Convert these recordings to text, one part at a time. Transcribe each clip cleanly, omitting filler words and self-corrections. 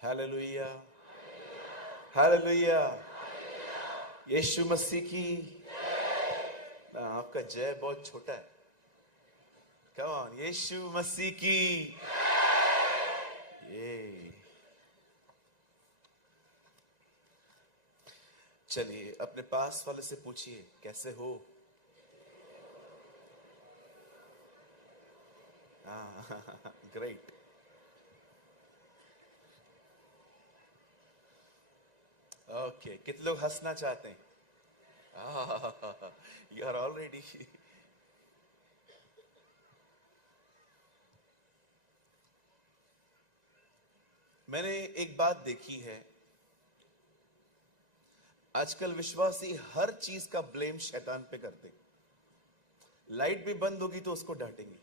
Hallelujah, hallelujah. यीशु मसीह की ना, आपका जय बहुत छोटा है। कम ऑन, यीशु मसीह की ये। चलिए अपने पास वाले से पूछिए, कैसे हो? ग्रेट। ओके, कितने लोग हंसना चाहते हैं? You are already. मैंने एक बात देखी है, आजकल विश्वासी हर चीज का ब्लेम शैतान पे करते। लाइट भी बंद होगी तो उसको डांटेंगे।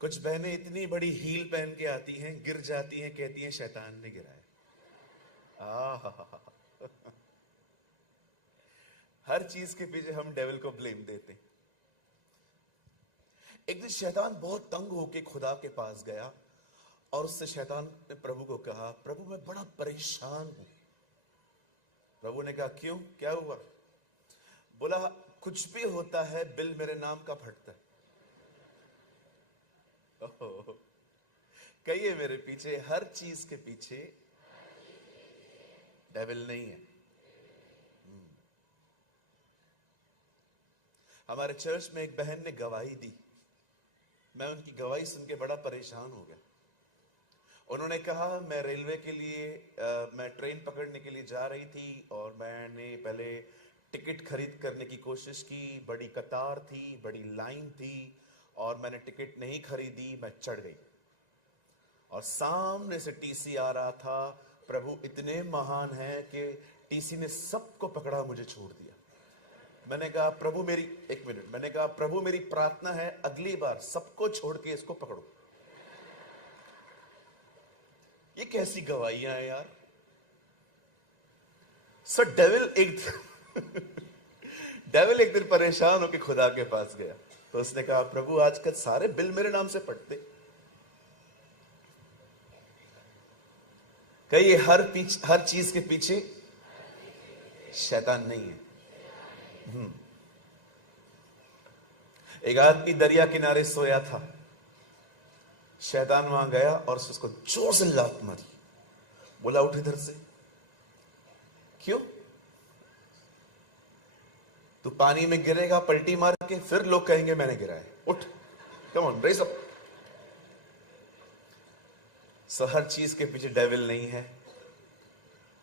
कुछ बहनें इतनी बड़ी हील पहन के आती हैं, गिर जाती हैं, कहती हैं शैतान ने गिराया। हर चीज के पीछे हम डेविल को ब्लेम देते। एक दिन शैतान बहुत तंग होके खुदा के पास गया और उससे शैतान ने प्रभु को कहा, प्रभु मैं बड़ा परेशान हूं। प्रभु ने कहा, क्यों, क्या हुआ? बोला, कुछ भी होता है बिल मेरे नाम का फटता है। कहिए मेरे पीछे, हर चीज के पीछे डेविल नहीं है। हमारे चर्च में एक बहन ने गवाही दी। मैं उनकी गवाही सुन के बड़ा परेशान हो गया। उन्होंने कहा, मैं रेलवे के लिए मैं ट्रेन पकड़ने के लिए जा रही थी और मैंने पहले टिकट खरीद करने की कोशिश की। बड़ी कतार थी, बड़ी लाइन थी और मैंने टिकट नहीं खरीदी, मैं चढ़ गई और सामने से टीसी आ रहा था। प्रभु इतने महान हैं कि टीसी ने सबको पकड़ा, मुझे छोड़ दिया। मैंने कहा, प्रभु मेरी, एक मिनट, मैंने कहा, प्रभु मेरी प्रार्थना है अगली बार सबको छोड़ के इसको पकड़ो। ये कैसी गवाहियां हैं यार। सो डेविल एक दिन परेशान होकर खुदा के पास गया तो उसने कहा, प्रभु आजकल सारे बिल मेरे नाम से फटते। कहिए, हर चीज के पीछे शैतान नहीं है। एक आदमी दरिया किनारे सोया था। शैतान वहां गया और उसको जोर से लात मारी। बोला, उठ इधर से। क्यों? तू पानी में गिरेगा पलटी मार के, फिर लोग कहेंगे मैंने गिराया। उठ, कम ऑन, रेज अप। सो हर चीज के पीछे डेविल नहीं है।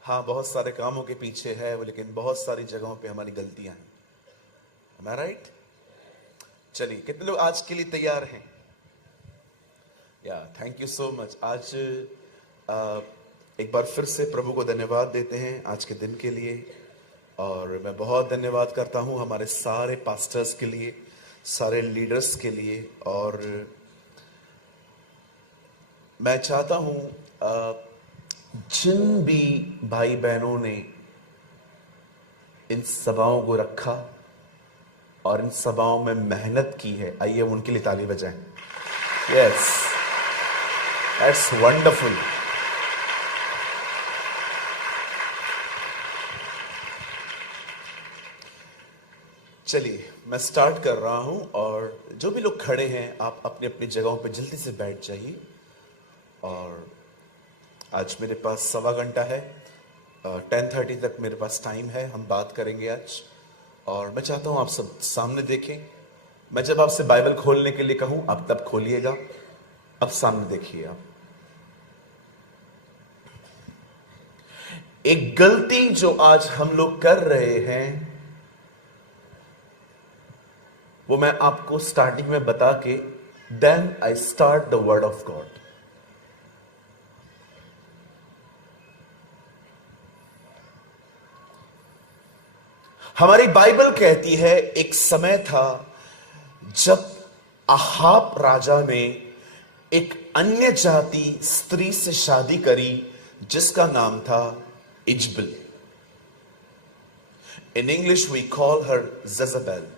हाँ, बहुत सारे कामों के पीछे है वो, लेकिन बहुत सारी जगहों पे हमारी गलतियां हैं। Am I right? चलिए, कितने लोग आज के लिए तैयार हैं? या थैंक यू सो मच। आज एक बार फिर से प्रभु को धन्यवाद देते हैं आज के दिन के लिए। और मैं बहुत धन्यवाद करता हूं हमारे सारे पास्टर्स के लिए, सारे लीडर्स के लिए। और मैं चाहता हूं जिन भी भाई बहनों ने इन सभाओं को रखा और इन सभाओं में मेहनत की है, आइए उनके लिए ताली बजाएं। Yes, that's wonderful. चलिए मैं स्टार्ट कर रहा हूं और जो भी लोग खड़े हैं आप अपनी अपनी जगहों पे जल्दी से बैठ जाइए। और आज मेरे पास 1.25 घंटा है, 10:30 तक मेरे पास टाइम है। हम बात करेंगे आज और मैं चाहता हूं आप सब सामने देखें। मैं जब आपसे बाइबल खोलने के लिए कहूं आप तब खोलिएगा। अब सामने देखिए आप। एक गलती जो आज हम लोग कर रहे हैं वो मैं आपको स्टार्टिंग में बता के then I start the word of God. हमारी बाइबल कहती है एक समय था जब अहाब राजा ने एक अन्य जाति स्त्री से शादी करी जिसका नाम था इजबेल। In English we call her Jezebel.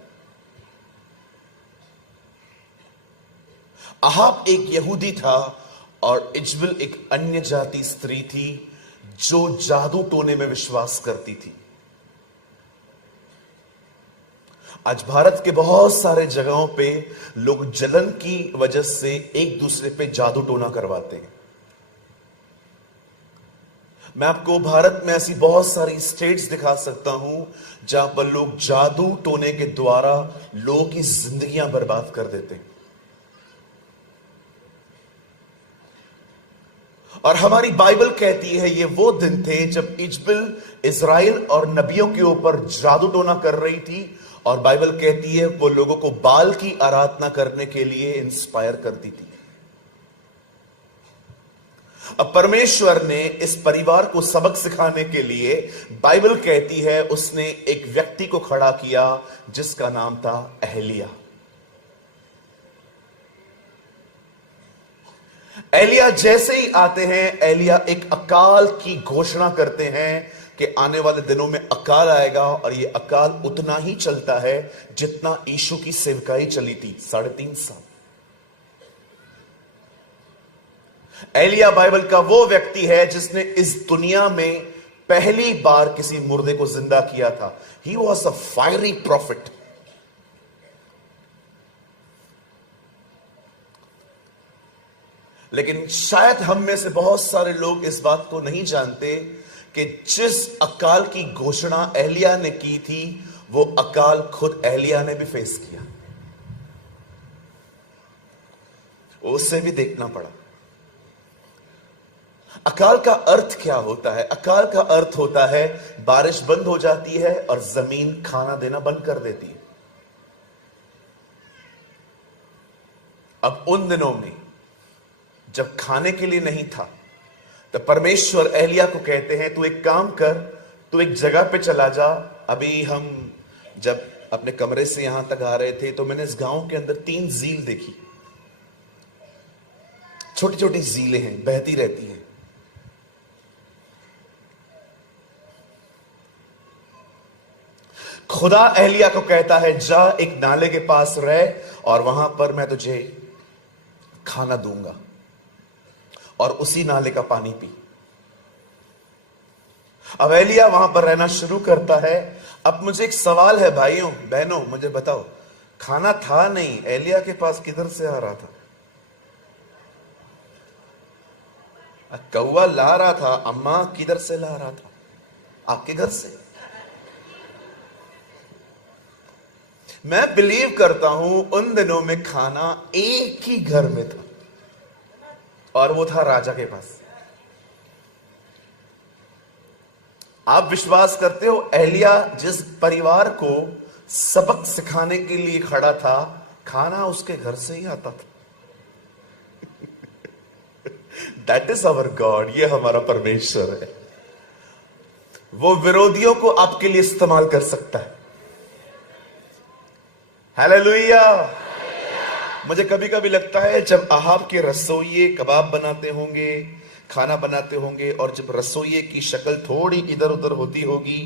Ahab एक यहूदी था और इजबल एक अन्य जाति स्त्री थी जो जादू टोने में विश्वास करती थी। आज भारत के बहुत सारे जगहों पे लोग जलन की वजह से एक दूसरे पे जादू टोना करवाते हैं। मैं आपको भारत में ऐसी बहुत सारी स्टेट्स दिखा सकता हूं जहां पर लोग जादू टोने के द्वारा लोगों की जिंदगियां बर्बाद कर देते हैं। और हमारी बाइबल कहती है ये वो दिन थे जब इजबल इजराइल और नबियों के ऊपर जादू टोना कर रही थी, और बाइबल कहती है वो लोगों को बाल की आराधना करने के लिए इंस्पायर करती थी। अब परमेश्वर ने इस परिवार को सबक सिखाने के लिए, बाइबल कहती है, उसने एक व्यक्ति को खड़ा किया जिसका नाम था एलिया। एलिया जैसे ही आते हैं, एलिया एक अकाल की घोषणा करते हैं कि आने वाले दिनों में अकाल आएगा, और यह अकाल उतना ही चलता है जितना यीशु की सेवकाई चली थी, 3.5 साल। एलिया बाइबल का वो व्यक्ति है जिसने इस दुनिया में पहली बार किसी मुर्दे को जिंदा किया था। He was a fiery profit. लेकिन शायद हम में से बहुत सारे लोग इस बात को नहीं जानते कि जिस अकाल की घोषणा एलिया ने की थी, वो अकाल खुद एलिया ने भी फेस किया। उससे भी देखना पड़ा। अकाल का अर्थ क्या होता है? अकाल का अर्थ होता है बारिश बंद हो जाती है और जमीन खाना देना बंद कर देती है। अब उन दिनों में जब खाने के लिए नहीं था, तो परमेश्वर एलिया को कहते हैं तू एक काम कर, तू एक जगह पे चला जा। अभी हम जब अपने कमरे से यहां तक आ रहे थे तो मैंने इस गांव के अंदर 3 झील देखी। छोटी छोटी झीलें हैं, बहती रहती हैं। खुदा एलिया को कहता है जा एक नाले के पास रह और वहां पर मैं तुझे खाना दूंगा और उसी नाले का पानी पी। अब एलिया वहां पर रहना शुरू करता है। अब मुझे एक सवाल है भाइयों बहनों, मुझे बताओ, खाना था नहीं, एलिया के पास किधर से आ रहा था? कौवा ला रहा था, अम्मा किधर से ला रहा था? आपके घर से। मैं बिलीव करता हूं उन दिनों में खाना एक ही घर में था और वो था राजा के पास। आप विश्वास करते हो एलिया जिस परिवार को सबक सिखाने के लिए खड़ा था, खाना उसके घर से ही आता था? That is our God. ये हमारा परमेश्वर है। वो विरोधियों को आपके लिए इस्तेमाल कर सकता है। हालेलुया। मुझे कभी कभी लगता है जब अहाब के रसोइये कबाब बनाते होंगे, खाना बनाते होंगे, और जब रसोइये की शक्ल थोड़ी इधर उधर होती होगी,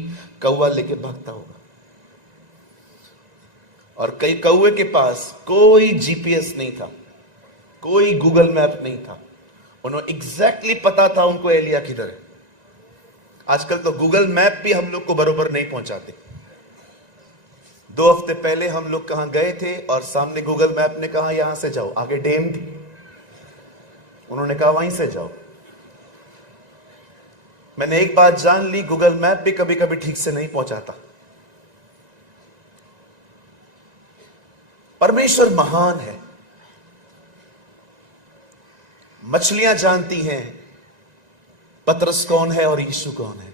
कौवा लेके भागता होगा। और कई कौवे के पास कोई जीपीएस नहीं था, कोई गूगल मैप नहीं था। उन्हें एग्जैक्टली पता था उनको एलिया किधर है। आजकल तो गूगल मैप भी हम लोग को बरोबर नहीं पहुंचाते। 2 हफ्ते पहले हम लोग कहां गए थे और सामने गूगल मैप ने कहा यहां से जाओ, आगे डैम थी, उन्होंने कहा वहीं से जाओ। मैंने एक बात जान ली, गूगल मैप भी कभी कभी ठीक से नहीं पहुंचाता। परमेश्वर महान है। मछलियां जानती हैं पतरस कौन है और यीशु कौन है।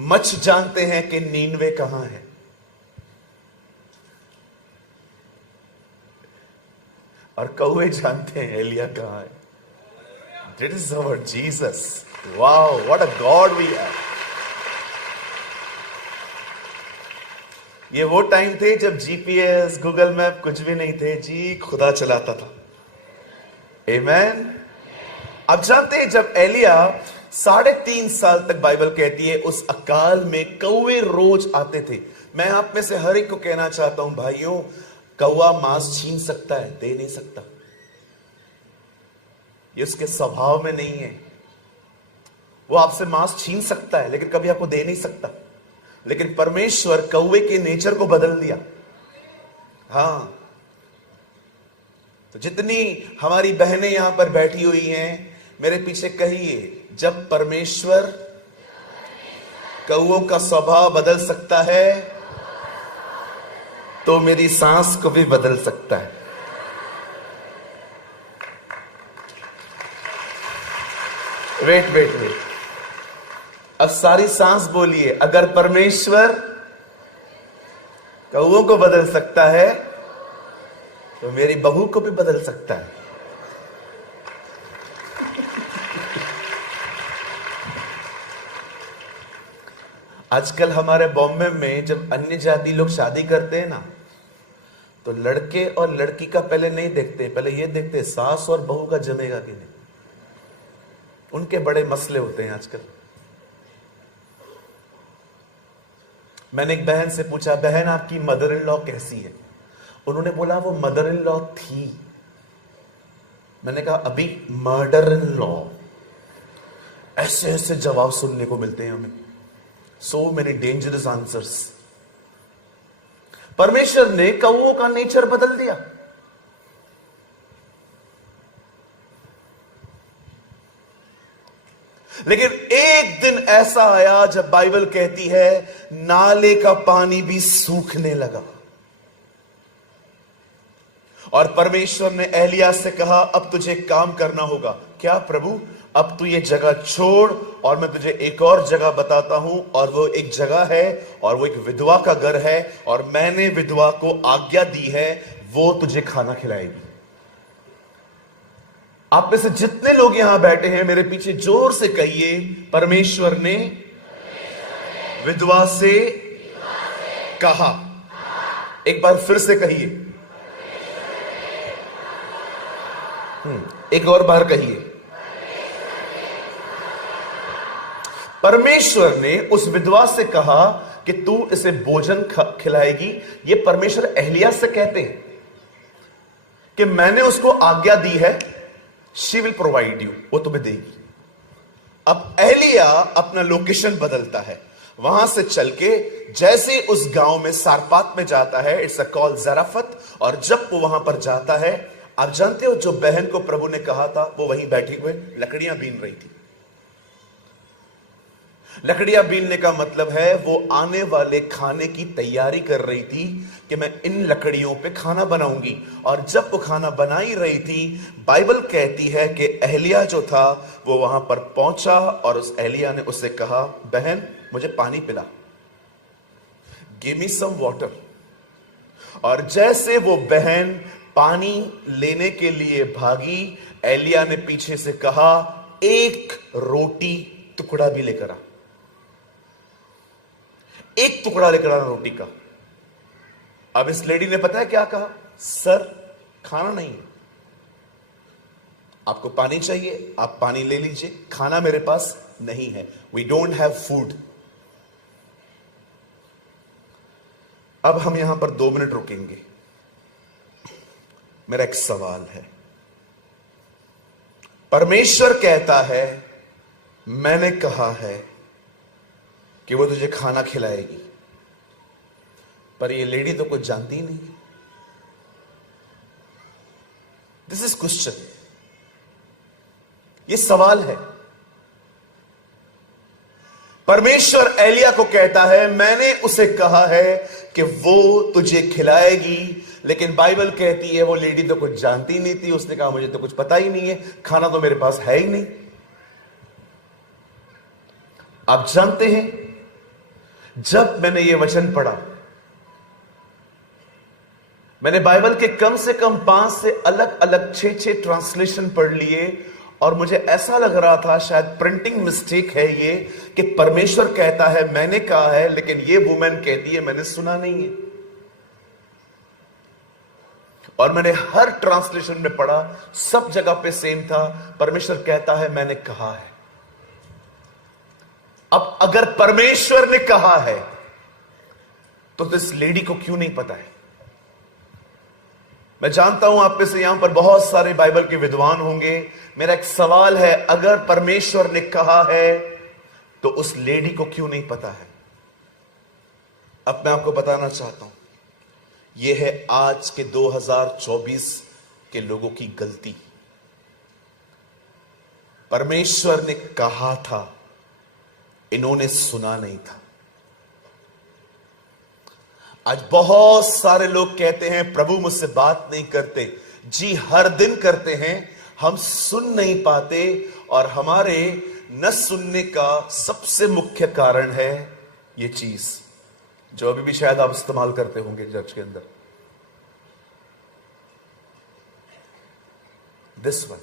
मच्छ जानते हैं कि नीनवे कहां है। और कौवे जानते हैं एलिया कहां है। That is our Jesus. Wow, what a God we have. ये वो टाइम थे जब जीपीएस, गूगल मैप कुछ भी नहीं थे जी, खुदा चलाता था। Amen. अब जानते हैं जब एलिया 3.5 साल तक, बाइबल कहती है, उस अकाल में कौवे रोज आते थे। मैं आप में से हर एक को कहना चाहता हूं भाइयों, कौवा मांस छीन सकता है, दे नहीं सकता, ये उसके स्वभाव में नहीं है। वो आपसे मांस छीन सकता है लेकिन कभी आपको दे नहीं सकता। लेकिन परमेश्वर कौवे के नेचर को बदल दिया। हां, तो जितनी हमारी बहनें यहां पर बैठी हुई हैं, मेरे पीछे कहिए, जब परमेश्वर कौवों का स्वभाव बदल सकता है तो मेरी सांस को भी बदल सकता है। वेट, अब सारी सांस बोलिए, अगर परमेश्वर कौवों को बदल सकता है तो मेरी बहू को भी बदल सकता है। आजकल हमारे बॉम्बे में जब अन्य जाति लोग शादी करते हैं ना, तो लड़के और लड़की का पहले नहीं देखते, पहले ये देखते सास और बहू का जमेगा कि नहीं। उनके बड़े मसले होते हैं आजकल। मैंने एक बहन से पूछा, बहन आपकी मदर इन लॉ कैसी है? उन्होंने बोला वो मदर इन लॉ थी। मैंने कहा अभी मर्डर इन लॉ। ऐसे ऐसे जवाब सुनने को मिलते हैं हमें, सो मेनी डेंजरस आंसर्स। परमेश्वर ने कौओं का नेचर बदल दिया। लेकिन एक दिन ऐसा आया जब बाइबल कहती है नाले का पानी भी सूखने लगा और परमेश्वर ने एलिया से कहा अब तुझे काम करना होगा। क्या प्रभु? अब तू ये जगह छोड़ और मैं तुझे एक और जगह बताता हूं, और वो एक जगह है और वो एक विधवा का घर है, और मैंने विधवा को आज्ञा दी है वो तुझे खाना खिलाएगी। आप में से जितने लोग यहां बैठे हैं मेरे पीछे जोर से कहिए, परमेश्वर ने विधवा से कहा। एक बार फिर से कहिए, एक और बार कहिए। परमेश्वर ने उस विधवा से कहा कि तू इसे भोजन खिलाएगी। ये परमेश्वर एलिया से कहते हैं कि मैंने उसको आज्ञा दी है, शी विल प्रोवाइड यू, वो तुम्हें देगी। अब एलिया अपना लोकेशन बदलता है, वहां से चल के जैसे उस गांव में सारपात में जाता है, इट्स अ कॉल जराफत, और जब वो वहां पर जाता है, आप जानते हो जो बहन को प्रभु ने कहा था वो वहीं बैठी हुए लकड़ियां बीन रही थी। लकड़ियां बीनने का मतलब है वो आने वाले खाने की तैयारी कर रही थी कि मैं इन लकड़ियों पे खाना बनाऊंगी। और जब वो खाना बना ही रही थी, बाइबल कहती है कि एलिया जो था वो वहां पर पहुंचा और उस एलिया ने उससे कहा, बहन मुझे पानी पिला, गिव मी सम वाटर। और जैसे वो बहन पानी लेने के लिए भागी, एलिया ने पीछे से कहा, एक रोटी टुकड़ा भी लेकर आ, एक टुकड़ा लेकर आना रोटी का। अब इस लेडी ने पता है क्या कहा? सर खाना नहीं, आपको पानी चाहिए, आप पानी ले लीजिए, खाना मेरे पास नहीं है, वी डोंट हैव फूड। अब हम यहां पर 2 मिनट रुकेंगे। मेरा एक सवाल है, परमेश्वर कहता है मैंने कहा है कि वो तुझे खाना खिलाएगी, पर ये लेडी तो कुछ जानती ही नहीं। दिस इज क्वेश्चन, ये सवाल है। परमेश्वर एलिया को कहता है मैंने उसे कहा है कि वो तुझे खिलाएगी, लेकिन बाइबल कहती है वो लेडी तो कुछ जानती नहीं थी। उसने कहा मुझे तो कुछ पता ही नहीं है, खाना तो मेरे पास है ही नहीं। आप जानते हैं जब मैंने ये वचन पढ़ा, मैंने बाइबल के कम से कम 5 से अलग अलग 6 ट्रांसलेशन पढ़ लिए, और मुझे ऐसा लग रहा था शायद प्रिंटिंग मिस्टेक है ये, कि परमेश्वर कहता है मैंने कहा है, लेकिन ये वुमेन कहती है मैंने सुना नहीं है। और मैंने हर ट्रांसलेशन में पढ़ा, सब जगह पे सेम था, परमेश्वर कहता है मैंने कहा है। अब अगर परमेश्वर ने कहा है तो इस लेडी को क्यों नहीं पता है? मैं जानता हूं आप में से यहां पर बहुत सारे बाइबल के विद्वान होंगे। मेरा एक सवाल है, अगर परमेश्वर ने कहा है तो उस लेडी को क्यों नहीं पता है? अब मैं आपको बताना चाहता हूं, यह है आज के 2024 के लोगों की गलती। परमेश्वर ने कहा था, इन्होंने सुना नहीं था। आज बहुत सारे लोग कहते हैं प्रभु मुझसे बात नहीं करते। जी, हर दिन करते हैं, हम सुन नहीं पाते। और हमारे न सुनने का सबसे मुख्य कारण है यह चीज जो अभी भी शायद आप इस्तेमाल करते होंगे चर्च के अंदर, दिस वन।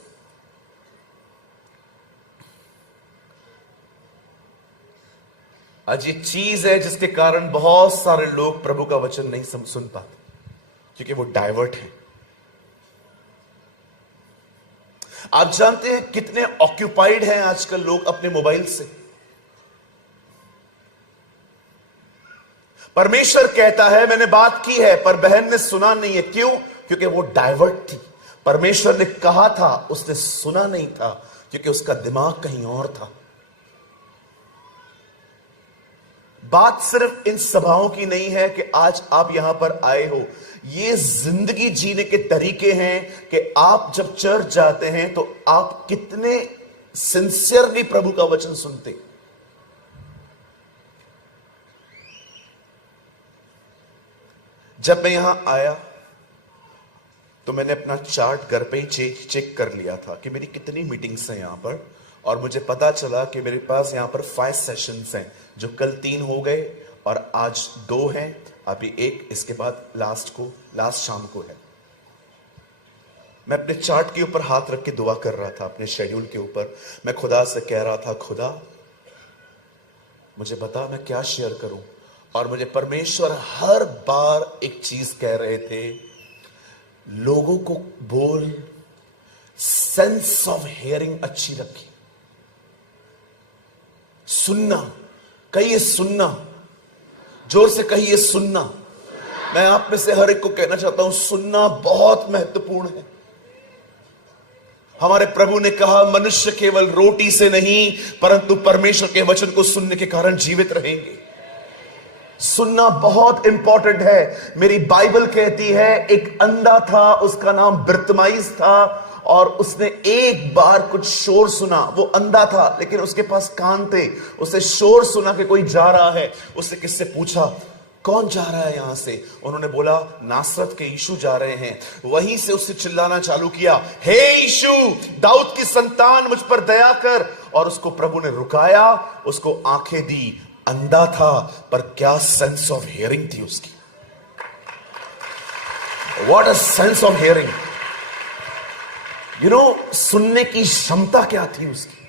आज ये चीज है जिसके कारण बहुत सारे लोग प्रभु का वचन नहीं सुन पाते, क्योंकि वो डाइवर्ट है। आप जानते हैं कितने ऑक्यूपाइड हैं आजकल लोग अपने मोबाइल से। परमेश्वर कहता है मैंने बात की है, पर बहन ने सुना नहीं है। क्यों? क्योंकि वो डाइवर्ट थी। परमेश्वर ने कहा था, उसने सुना नहीं था, क्योंकि उसका दिमाग कहीं और था। बात सिर्फ इन सभाओं की नहीं है कि आज आप यहां पर आए हो। ये जिंदगी जीने के तरीके हैं कि आप जब चर्च जाते हैं तो आप कितने सिंसियरली प्रभु का वचन सुनते। जब मैं यहां आया तो मैंने अपना चार्ट घर पे ही चेक कर लिया था कि मेरी कितनी मीटिंग्स हैं यहां पर, और मुझे पता चला कि मेरे पास यहां पर 5 सेशंस हैं, जो कल 3 हो गए और आज 2 हैं, अभी 1, इसके बाद लास्ट शाम को है। मैं अपने चार्ट के ऊपर हाथ रख के दुआ कर रहा था, अपने शेड्यूल के ऊपर। मैं खुदा से कह रहा था, खुदा मुझे बता मैं क्या शेयर करूं। और मुझे परमेश्वर हर बार एक चीज कह रहे थे, लोगों को बोल, सेंस ऑफ हियरिंग अच्छी रखी, सुनना। कहिए सुनना, जोर से कहिए सुनना। मैं आप में से हर एक को कहना चाहता हूं, सुनना बहुत महत्वपूर्ण है। हमारे प्रभु ने कहा, मनुष्य केवल रोटी से नहीं परंतु परमेश्वर के वचन को सुनने के कारण जीवित रहेंगे। सुनना बहुत इंपॉर्टेंट है। मेरी बाइबल कहती है, एक अंधा था, उसका नाम बर्तिमाई था, और उसने एक बार कुछ शोर सुना। वो अंधा था लेकिन उसके पास कान थे। उसे शोर सुना कि कोई जा रहा है। उसने किससे पूछा, कौन जा रहा है यहां से? उन्होंने बोला, नासरत के यीशु जा रहे हैं। वहीं से उससे चिल्लाना चालू किया, हे यीशु, दाऊद की संतान, मुझ पर दया कर। और उसको प्रभु ने रुकाया, उसको आंखें दी। अंधा था पर क्या सेंस ऑफ हियरिंग थी उसकी। What a sense of hearing. सुनने की क्षमता क्या थी उसकी।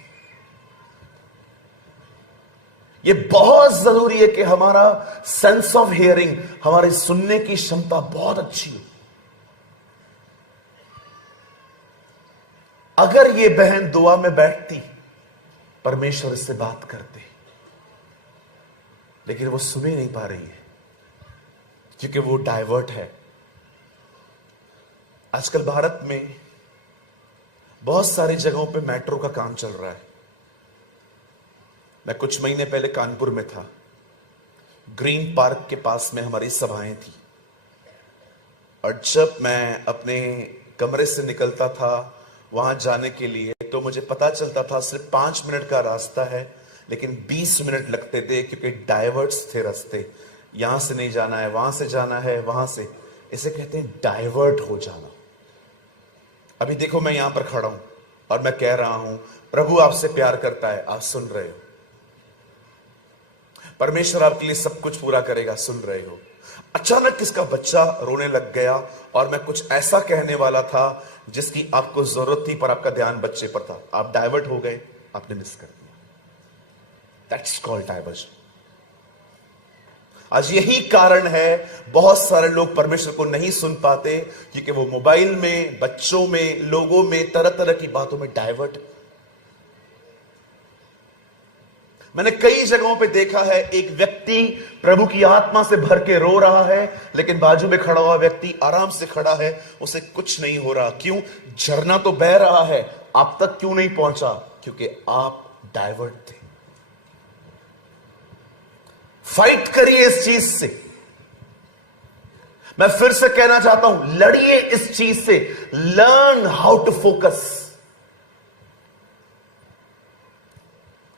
यह बहुत जरूरी है कि हमारा सेंस ऑफ हियरिंग, हमारे सुनने की क्षमता बहुत अच्छी हो। अगर यह बहन दुआ में बैठती, परमेश्वर इससे बात करते, लेकिन वो सुन ही नहीं पा रही है क्योंकि वो डाइवर्ट है। आजकल भारत में बहुत सारी जगहों पे मेट्रो का काम चल रहा है। मैं कुछ महीने पहले कानपुर में था। ग्रीन पार्क के पास में हमारी सभाएं थी, और जब मैं अपने कमरे से निकलता था वहां जाने के लिए, तो मुझे पता चलता था सिर्फ 5 मिनट का रास्ता है, लेकिन 20 मिनट लगते थे, क्योंकि डाइवर्ट्स थे रास्ते। यहां से नहीं जाना है, वहां से जाना है, वहां से। इसे कहते हैं डाइवर्ट हो जाना। अभी देखो, मैं यहां पर खड़ा हूं और मैं कह रहा हूं, प्रभु आपसे प्यार करता है, आप सुन रहे हो। परमेश्वर आपके लिए सब कुछ पूरा करेगा, सुन रहे हो। अचानक किसका बच्चा रोने लग गया, और मैं कुछ ऐसा कहने वाला था जिसकी आपको जरूरत थी, पर आपका ध्यान बच्चे पर था। आप डाइवर्ट हो गए, आपने मिस कर दिया। That's called diversion. आज यही कारण है बहुत सारे लोग परमेश्वर को नहीं सुन पाते, क्योंकि वो मोबाइल में, बच्चों में, लोगों में, तरह तरह की बातों में डाइवर्ट। मैंने कई जगहों पे देखा है, एक व्यक्ति प्रभु की आत्मा से भर के रो रहा है, लेकिन बाजू में खड़ा हुआ व्यक्ति आराम से खड़ा है, उसे कुछ नहीं हो रहा। क्यों? झरना तो बह रहा है, आप तक क्यों नहीं पहुंचा? क्योंकि आप डाइवर्ट थे। फाइट करिए इस चीज से। मैं फिर से कहना चाहता हूं, लड़िए इस चीज से। Learn how to focus.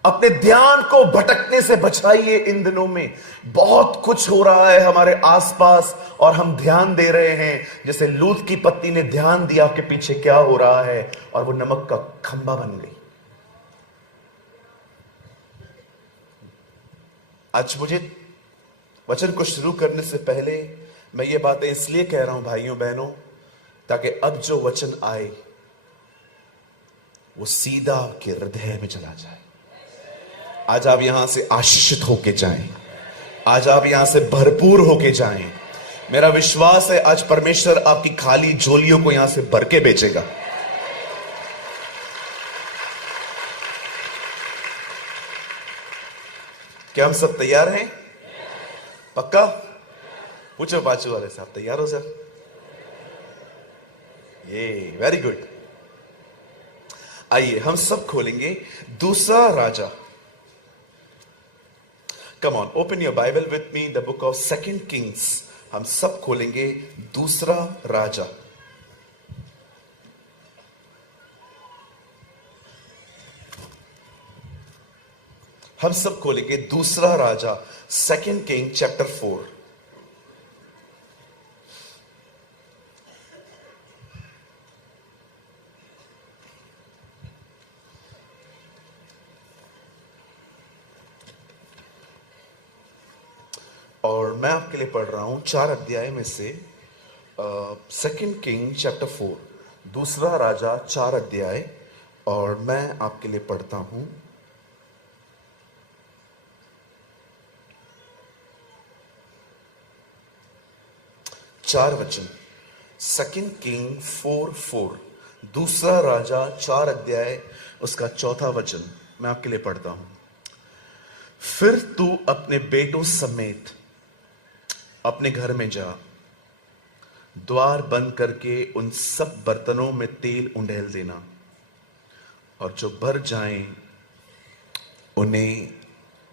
अपने ध्यान को भटकने से बचाइए। इन दिनों में बहुत कुछ हो रहा है हमारे आसपास और हम ध्यान दे रहे हैं, जैसे लूत की पत्नी ने ध्यान दिया कि पीछे क्या हो रहा है, और वो नमक का खंबा बन गई। आज मुझे वचन को शुरू करने से पहले मैं ये बातें इसलिए कह रहा हूं भाइयों बहनों, ताकि अब जो वचन आए वो सीधा आपके हृदय में चला जाए। आज आप यहां से आशीषित होके जाएं, आज आप यहां से भरपूर होके जाएं। मेरा विश्वास है आज परमेश्वर आपकी खाली झोलियों को यहां से भर के बेचेगा। क्या हम सब तैयार हैं? पक्का? पूछो बाजू वाले से, आप तैयार हो सर? ये वेरी गुड। आइए हम सब खोलेंगे दूसरा राजा। Come on, open your Bible with me, the book of second Kings. हम सब खोलेंगे दूसरा राजा। हम सब खोलेंगे दूसरा राजा, सेकंड किंग चैप्टर 4। और मैं आपके लिए पढ़ रहा हूं 4 अध्याय में से सेकंड किंग चैप्टर 4, दूसरा राजा 4 अध्याय, और मैं आपके लिए पढ़ता हूं 4 वचन। सेकंड किंग 4:4, दूसरा राजा 4 अध्याय, उसका 4था वचन मैं आपके लिए पढ़ता हूं। फिर तू अपने बेटों समेत अपने घर में जा, द्वार बंद करके उन सब बर्तनों में तेल उंडेल देना, और जो भर जाएं उन्हें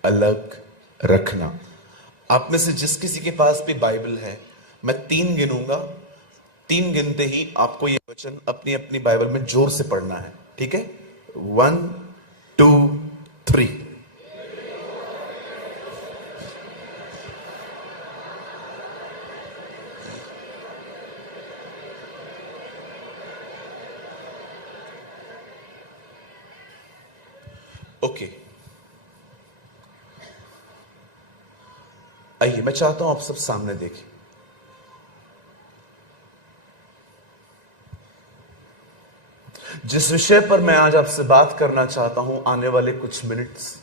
अलग रखना। आप में से जिस किसी के पास भी बाइबल है, मैं 3 गिनूंगा, 3 गिनते ही आपको यह वचन अपनी अपनी बाइबल में जोर से पढ़ना है, ठीक है? 1 2 3। ओके, आइए मैं चाहता हूं आप सब सामने देखें। जिस विषय पर मैं आज आपसे बात करना चाहता हूं आने वाले कुछ मिनट्स,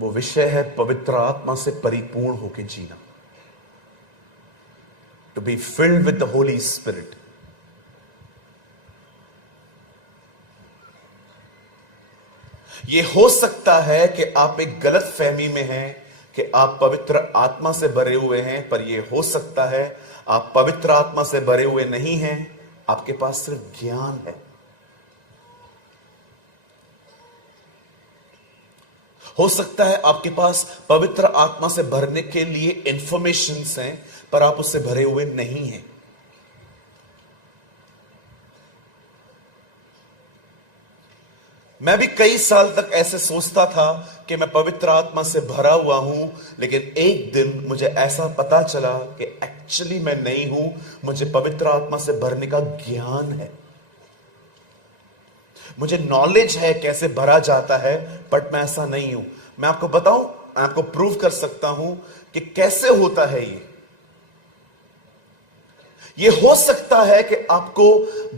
वो विषय है पवित्र आत्मा से परिपूर्ण होकर जीना। To be filled with the holy spirit. ये हो सकता है कि आप एक गलत फहमी में हैं कि आप पवित्र आत्मा से भरे हुए हैं, पर यह हो सकता है आप पवित्र आत्मा से भरे हुए नहीं हैं, आपके पास सिर्फ ज्ञान है। हो सकता है आपके पास पवित्र आत्मा से भरने के लिए इंफॉर्मेशंस हैं, पर आप उससे भरे हुए नहीं हैं। मैं भी कई साल तक ऐसे सोचता था कि मैं पवित्र आत्मा से भरा हुआ हूं, लेकिन एक दिन मुझे ऐसा पता चला कि एक्चुअली मैं नहीं हूं, मुझे पवित्र आत्मा से भरने का ज्ञान है। मुझे नॉलेज है कैसे भरा जाता है, बट मैं ऐसा नहीं हूं। मैं आपको बताऊं, मैं आपको प्रूव कर सकता हूं कि कैसे होता है ये हो सकता है कि आपको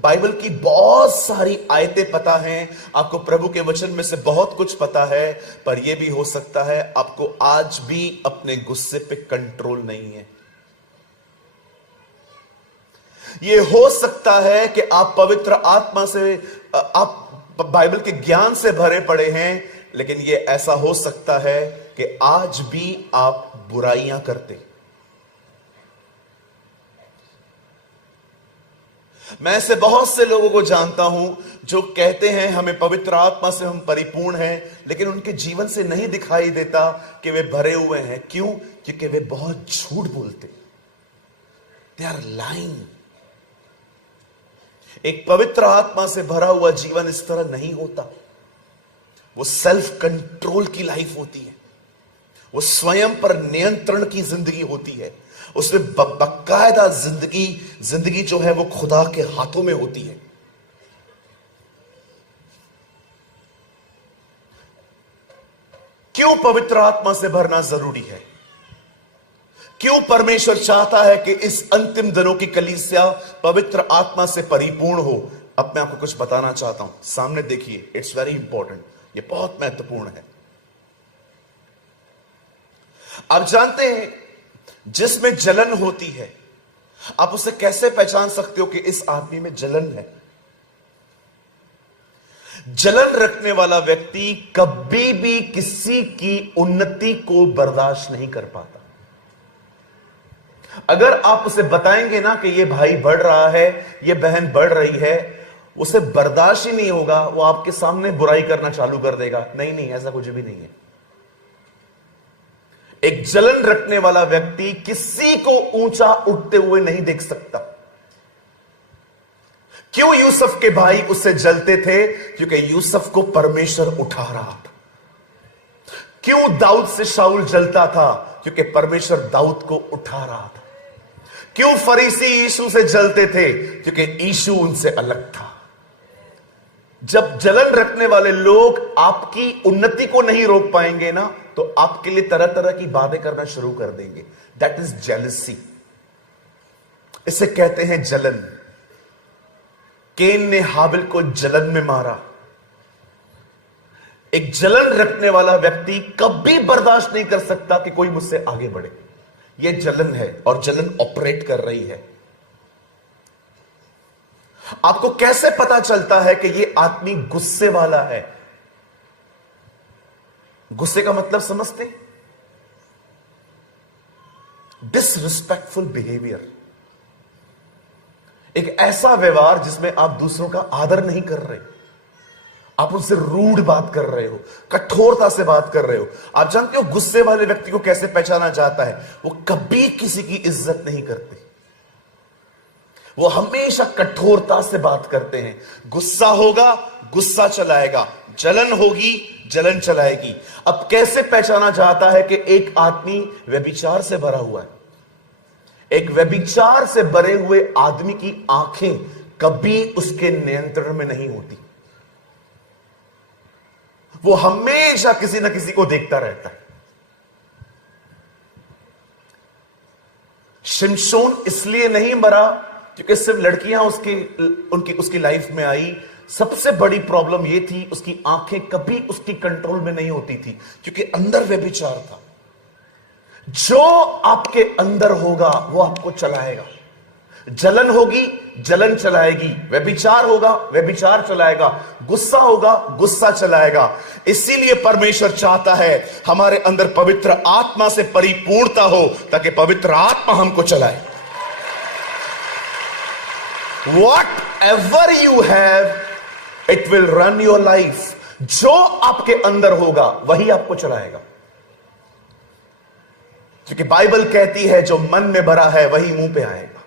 बाइबल की बहुत सारी आयतें पता हैं, आपको प्रभु के वचन में से बहुत कुछ पता है, पर यह भी हो सकता है आपको आज भी अपने गुस्से पे कंट्रोल नहीं है। यह हो सकता है कि आप पवित्र आत्मा से, आप बाइबल के ज्ञान से भरे पड़े हैं, लेकिन ये ऐसा हो सकता है कि आज भी आप बुराइयां करते। मैं ऐसे बहुत से लोगों को जानता हूं जो कहते हैं हमें पवित्र आत्मा से हम परिपूर्ण हैं, लेकिन उनके जीवन से नहीं दिखाई देता कि वे भरे हुए हैं। क्यों? क्योंकि वे बहुत झूठ बोलते। They are lying. एक पवित्र आत्मा से भरा हुआ जीवन इस तरह नहीं होता। वो सेल्फ कंट्रोल की लाइफ होती है, वो स्वयं पर नियंत्रण की जिंदगी होती है। उसमें बकायदा जिंदगी जो है वो खुदा के हाथों में होती है। क्यों पवित्र आत्मा से भरना जरूरी है? क्यों परमेश्वर चाहता है कि इस अंतिम दिनों की कलीसिया पवित्र आत्मा से परिपूर्ण हो? अब मैं आपको कुछ बताना चाहता हूं, सामने देखिए। इट्स वेरी इंपॉर्टेंट, ये बहुत महत्वपूर्ण है। आप जानते हैं जिसमें जलन होती है, आप उसे कैसे पहचान सकते हो कि इस आदमी में जलन है? जलन रखने वाला व्यक्ति कभी भी किसी की उन्नति को बर्दाश्त नहीं कर पाता। अगर आप उसे बताएंगे ना कि ये भाई बढ़ रहा है, ये बहन बढ़ रही है, उसे बर्दाश्त ही नहीं होगा। वो आपके सामने बुराई करना चालू कर देगा। नहीं, ऐसा कुछ भी नहीं है। एक जलन रखने वाला व्यक्ति किसी को ऊंचा उठते हुए नहीं देख सकता। क्यों यूसुफ के भाई उससे जलते थे? क्योंकि यूसुफ को परमेश्वर उठा रहा था। क्यों दाऊद से शाऊल जलता था? क्योंकि परमेश्वर दाऊद को उठा रहा था। क्यों फरीसी यीशु से जलते थे? क्योंकि यीशु उनसे अलग था। जब जलन रखने वाले लोग आपकी उन्नति को नहीं रोक पाएंगे ना, तो आपके लिए तरह तरह की बातें करना शुरू कर देंगे। That is jealousy. इसे कहते हैं जलन। केन ने हाबिल को जलन में मारा। एक जलन रखने वाला व्यक्ति कभी बर्दाश्त नहीं कर सकता कि कोई मुझसे आगे बढ़े। यह जलन है और जलन ऑपरेट कर रही है। आपको कैसे पता चलता है कि यह आदमी गुस्से वाला है? गुस्से का मतलब समझते? Disrespectful behaviour. एक ऐसा व्यवहार जिसमें आप दूसरों का आदर नहीं कर रहे, आप उनसे रूड बात कर रहे हो, कठोरता से बात कर रहे हो। आप जानते हो गुस्से वाले व्यक्ति को कैसे पहचाना जाता है? वो कभी किसी की इज्जत नहीं करते, वो हमेशा कठोरता से बात करते हैं। गुस्सा होगा, गुस्सा चलाएगा, जलन होगी, जलन चलाएगी। अब कैसे पहचाना जाता है कि एक आदमी व्यभिचार से भरा हुआ है? एक व्यभिचार से भरे हुए आदमी की आंखें कभी उसके नियंत्रण में नहीं होती। वो हमेशा किसी ना किसी को देखता रहता है। शिमशोन इसलिए नहीं मरा क्योंकि सिर्फ लड़कियां उसकी लाइफ में आई। सबसे बड़ी प्रॉब्लम यह थी, उसकी आंखें कभी उसकी कंट्रोल में नहीं होती थी, क्योंकि अंदर व्यभिचार था। जो आपके अंदर होगा वो आपको चलाएगा। जलन होगी, जलन चलाएगी। व्यभिचार होगा, व्यभिचार चलाएगा। गुस्सा होगा, गुस्सा चलाएगा। इसीलिए परमेश्वर चाहता है हमारे अंदर पवित्र आत्मा से परिपूर्णता हो, ताकि पवित्र आत्मा हमको चलाए। Whatever you have, it will run your life. जो आपके अंदर होगा वही आपको चलाएगा, क्योंकि बाइबल कहती है जो मन में भरा है वही मुंह पे आएगा।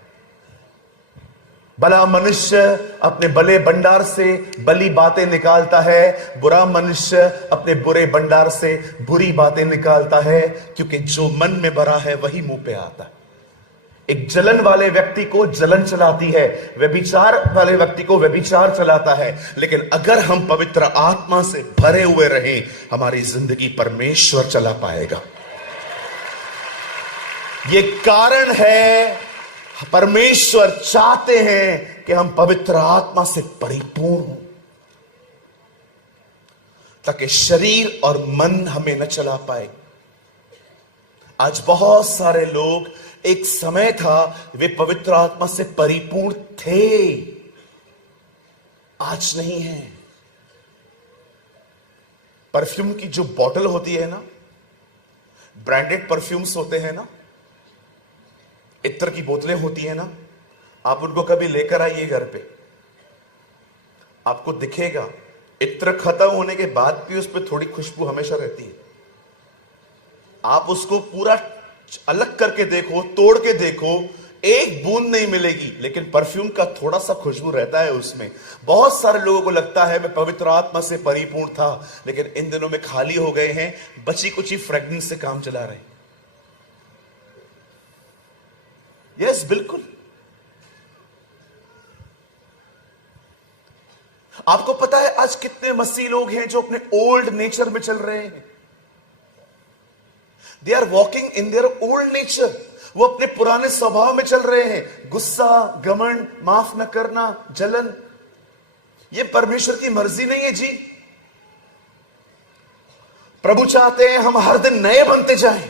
भला मनुष्य अपने भले भंडार से भली बातें निकालता है, बुरा मनुष्य अपने बुरे भंडार से बुरी बातें निकालता है, क्योंकि जो मन में भरा है वही मुंह पे आता है। एक जलन वाले व्यक्ति को जलन चलाती है, व्यभिचार वाले व्यक्ति को व्यभिचार चलाता है। लेकिन अगर हम पवित्र आत्मा से भरे हुए रहें, हमारी जिंदगी परमेश्वर चला पाएगा। ये कारण है परमेश्वर चाहते हैं कि हम पवित्र आत्मा से परिपूर्ण हों, ताकि शरीर और मन हमें न चला पाए। आज बहुत सारे लोग, एक समय था वे पवित्र आत्मा से परिपूर्ण थे, आज नहीं है। परफ्यूम की जो बॉटल होती है ना, ब्रांडेड परफ्यूम्स होते हैं ना, इत्र की बोतलें होती है ना, आप उनको कभी लेकर आइए घर पे, आपको दिखेगा इत्र खत्म होने के बाद भी उस पर थोड़ी खुशबू हमेशा रहती है। आप उसको पूरा अलग करके देखो, तोड़ के देखो, एक बूंद नहीं मिलेगी, लेकिन परफ्यूम का थोड़ा सा खुशबू रहता है उसमें। बहुत सारे लोगों को लगता है मैं पवित्र आत्मा से परिपूर्ण था, लेकिन इन दिनों में खाली हो गए हैं, बची कुची फ्रेग्रेंस से काम चला रहे हैं। यस, बिल्कुल। आपको पता है आज कितने मसीह लोग हैं जो अपने ओल्ड नेचर में चल रहे हैं। They are walking in their old nature. वो अपने पुराने स्वभाव में चल रहे हैं। गुस्सा, घमंड, माफ न करना, जलन, ये परमेश्वर की मर्जी नहीं है जी। प्रभु चाहते हैं हम हर दिन नए बनते जाएं।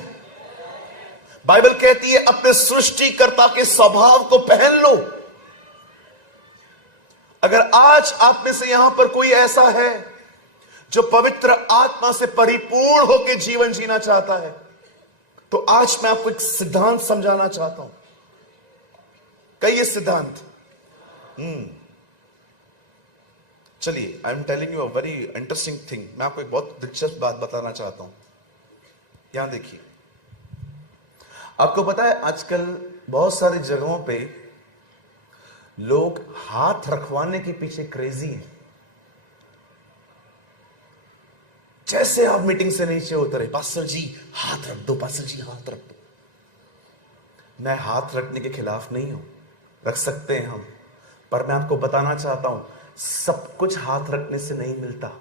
बाइबल कहती है अपने सृष्टिकर्ता के स्वभाव को पहन लो। अगर आज आप में से यहां पर कोई ऐसा है जो पवित्र आत्मा से परिपूर्ण होकर जीवन जीना चाहता है, तो आज मैं आपको एक सिद्धांत समझाना चाहता हूं। कई सिद्धांत, चलिए, I am telling you a very interesting thing. मैं आपको एक बहुत दिलचस्प बात बताना चाहता हूं। यहां देखिए, आपको पता है आजकल बहुत सारी जगहों पे लोग हाथ रखवाने के पीछे क्रेजी हैं। जैसे आप मीटिंग से नीचे उतरे, पास्टर जी हाथ रख दो, पास्टर जी हाथ रख दो। मैं हाथ रखने के खिलाफ नहीं हूं, रख सकते हैं हम, पर मैं आपको बताना चाहता हूं सब कुछ हाथ रखने से नहीं मिलता,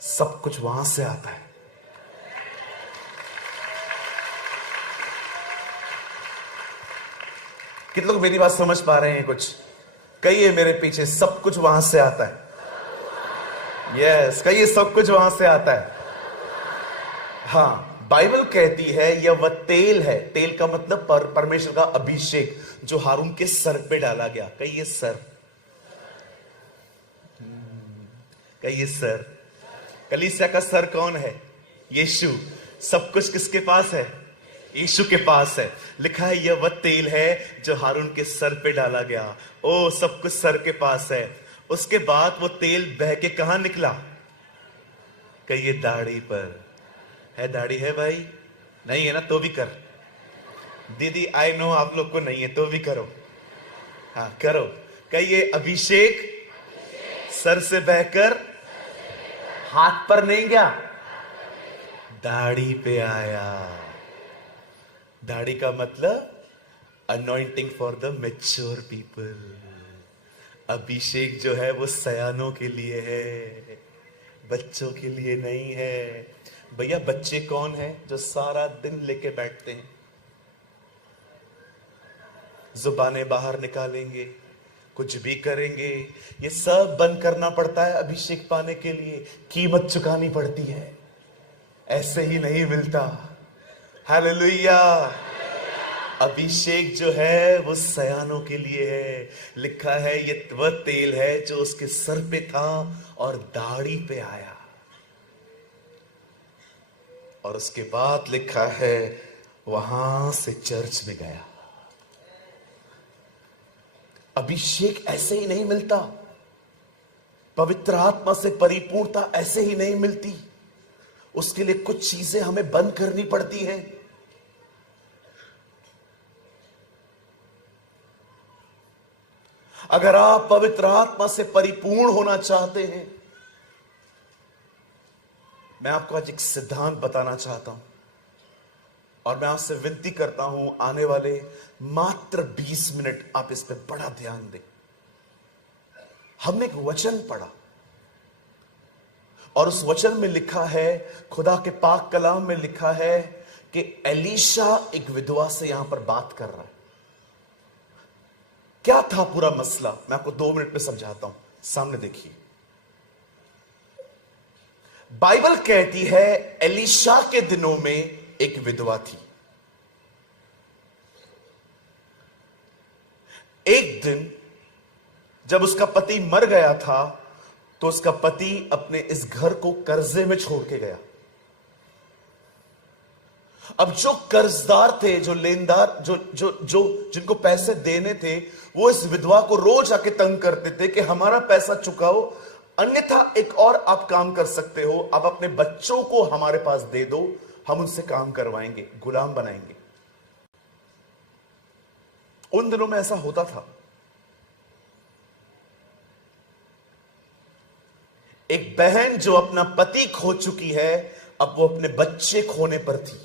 सब कुछ वहां से आता है। कितने लोग मेरी बात समझ पा रहे हैं? कुछ कहिए मेरे पीछे, सब कुछ वहां से आता है। यस, कहिए सब कुछ वहां से आता है। हाँ, बाइबल कहती है यह वह तेल है। तेल का मतलब परमेश्वर का अभिषेक जो हारून के सर पे डाला गया। कहिए सर, कहिए सर। कलीसिया का सर कौन है? यीशु। सब कुछ किसके पास है? यीशु के पास है। लिखा है यह वह तेल है जो हारून के सर पे डाला गया। ओ, सब कुछ सर के पास है। उसके बाद वो तेल बह के कहां निकला? कहिए दाढ़ी पर। है दाढ़ी है भाई? नहीं है ना? तो भी कर। दीदी आई नो आप लोग को नहीं है, तो भी करो। हाँ करो। कहिए अभिषेक सर से बहकर हाथ पर नहीं गया, दाढ़ी पे आया। दाढ़ी का मतलब anointing for the mature people. अभिषेक जो है वो सयानों के लिए है, बच्चों के लिए नहीं है। भैया बच्चे कौन है? जो सारा दिन लेके बैठते हैं, जुबानें बाहर निकालेंगे, कुछ भी करेंगे। ये सब बंद करना पड़ता है अभिषेक पाने के लिए, कीमत चुकानी पड़ती है, ऐसे ही नहीं मिलता। हालेलुया। अभिषेक जो है वो सयानों के लिए है। लिखा है ये वह तेल है जो उसके सर पे था और दाढ़ी पे आया। और उसके बाद लिखा है वहां से चर्च में गया। अभिषेक ऐसे ही नहीं मिलता, पवित्र आत्मा से परिपूर्णता ऐसे ही नहीं मिलती। उसके लिए कुछ चीजें हमें बंद करनी पड़ती हैं। अगर आप पवित्र आत्मा से परिपूर्ण होना चाहते हैं, मैं आपको आज एक सिद्धांत बताना चाहता हूं और मैं आपसे विनती करता हूं आने वाले मात्र 20 मिनट आप इस पे बड़ा ध्यान दें। हमने एक वचन पढ़ा और उस वचन में लिखा है, खुदा के पाक कलाम में लिखा है कि एलीशा एक विधवा से यहां पर बात कर रहा है। क्या था पूरा मसला? मैं आपको 2 मिनट में समझाता हूं। सामने देखिए, बाइबल कहती है एलीशा के दिनों में एक विधवा थी। एक दिन जब उसका पति मर गया था तो उसका पति अपने इस घर को कर्जे में छोड़ के गया। अब जो कर्जदार थे, जो लेनदार, जो जो जो जिनको पैसे देने थे, वो इस विधवा को रोज आके तंग करते थे कि हमारा पैसा चुकाओ, अन्यथा एक और आप काम कर सकते हो, आप अपने बच्चों को हमारे पास दे दो, हम उनसे काम करवाएंगे, गुलाम बनाएंगे। उन दिनों में ऐसा होता था। एक बहन जो अपना पति खो चुकी है, अब वो अपने बच्चे खोने पर थी।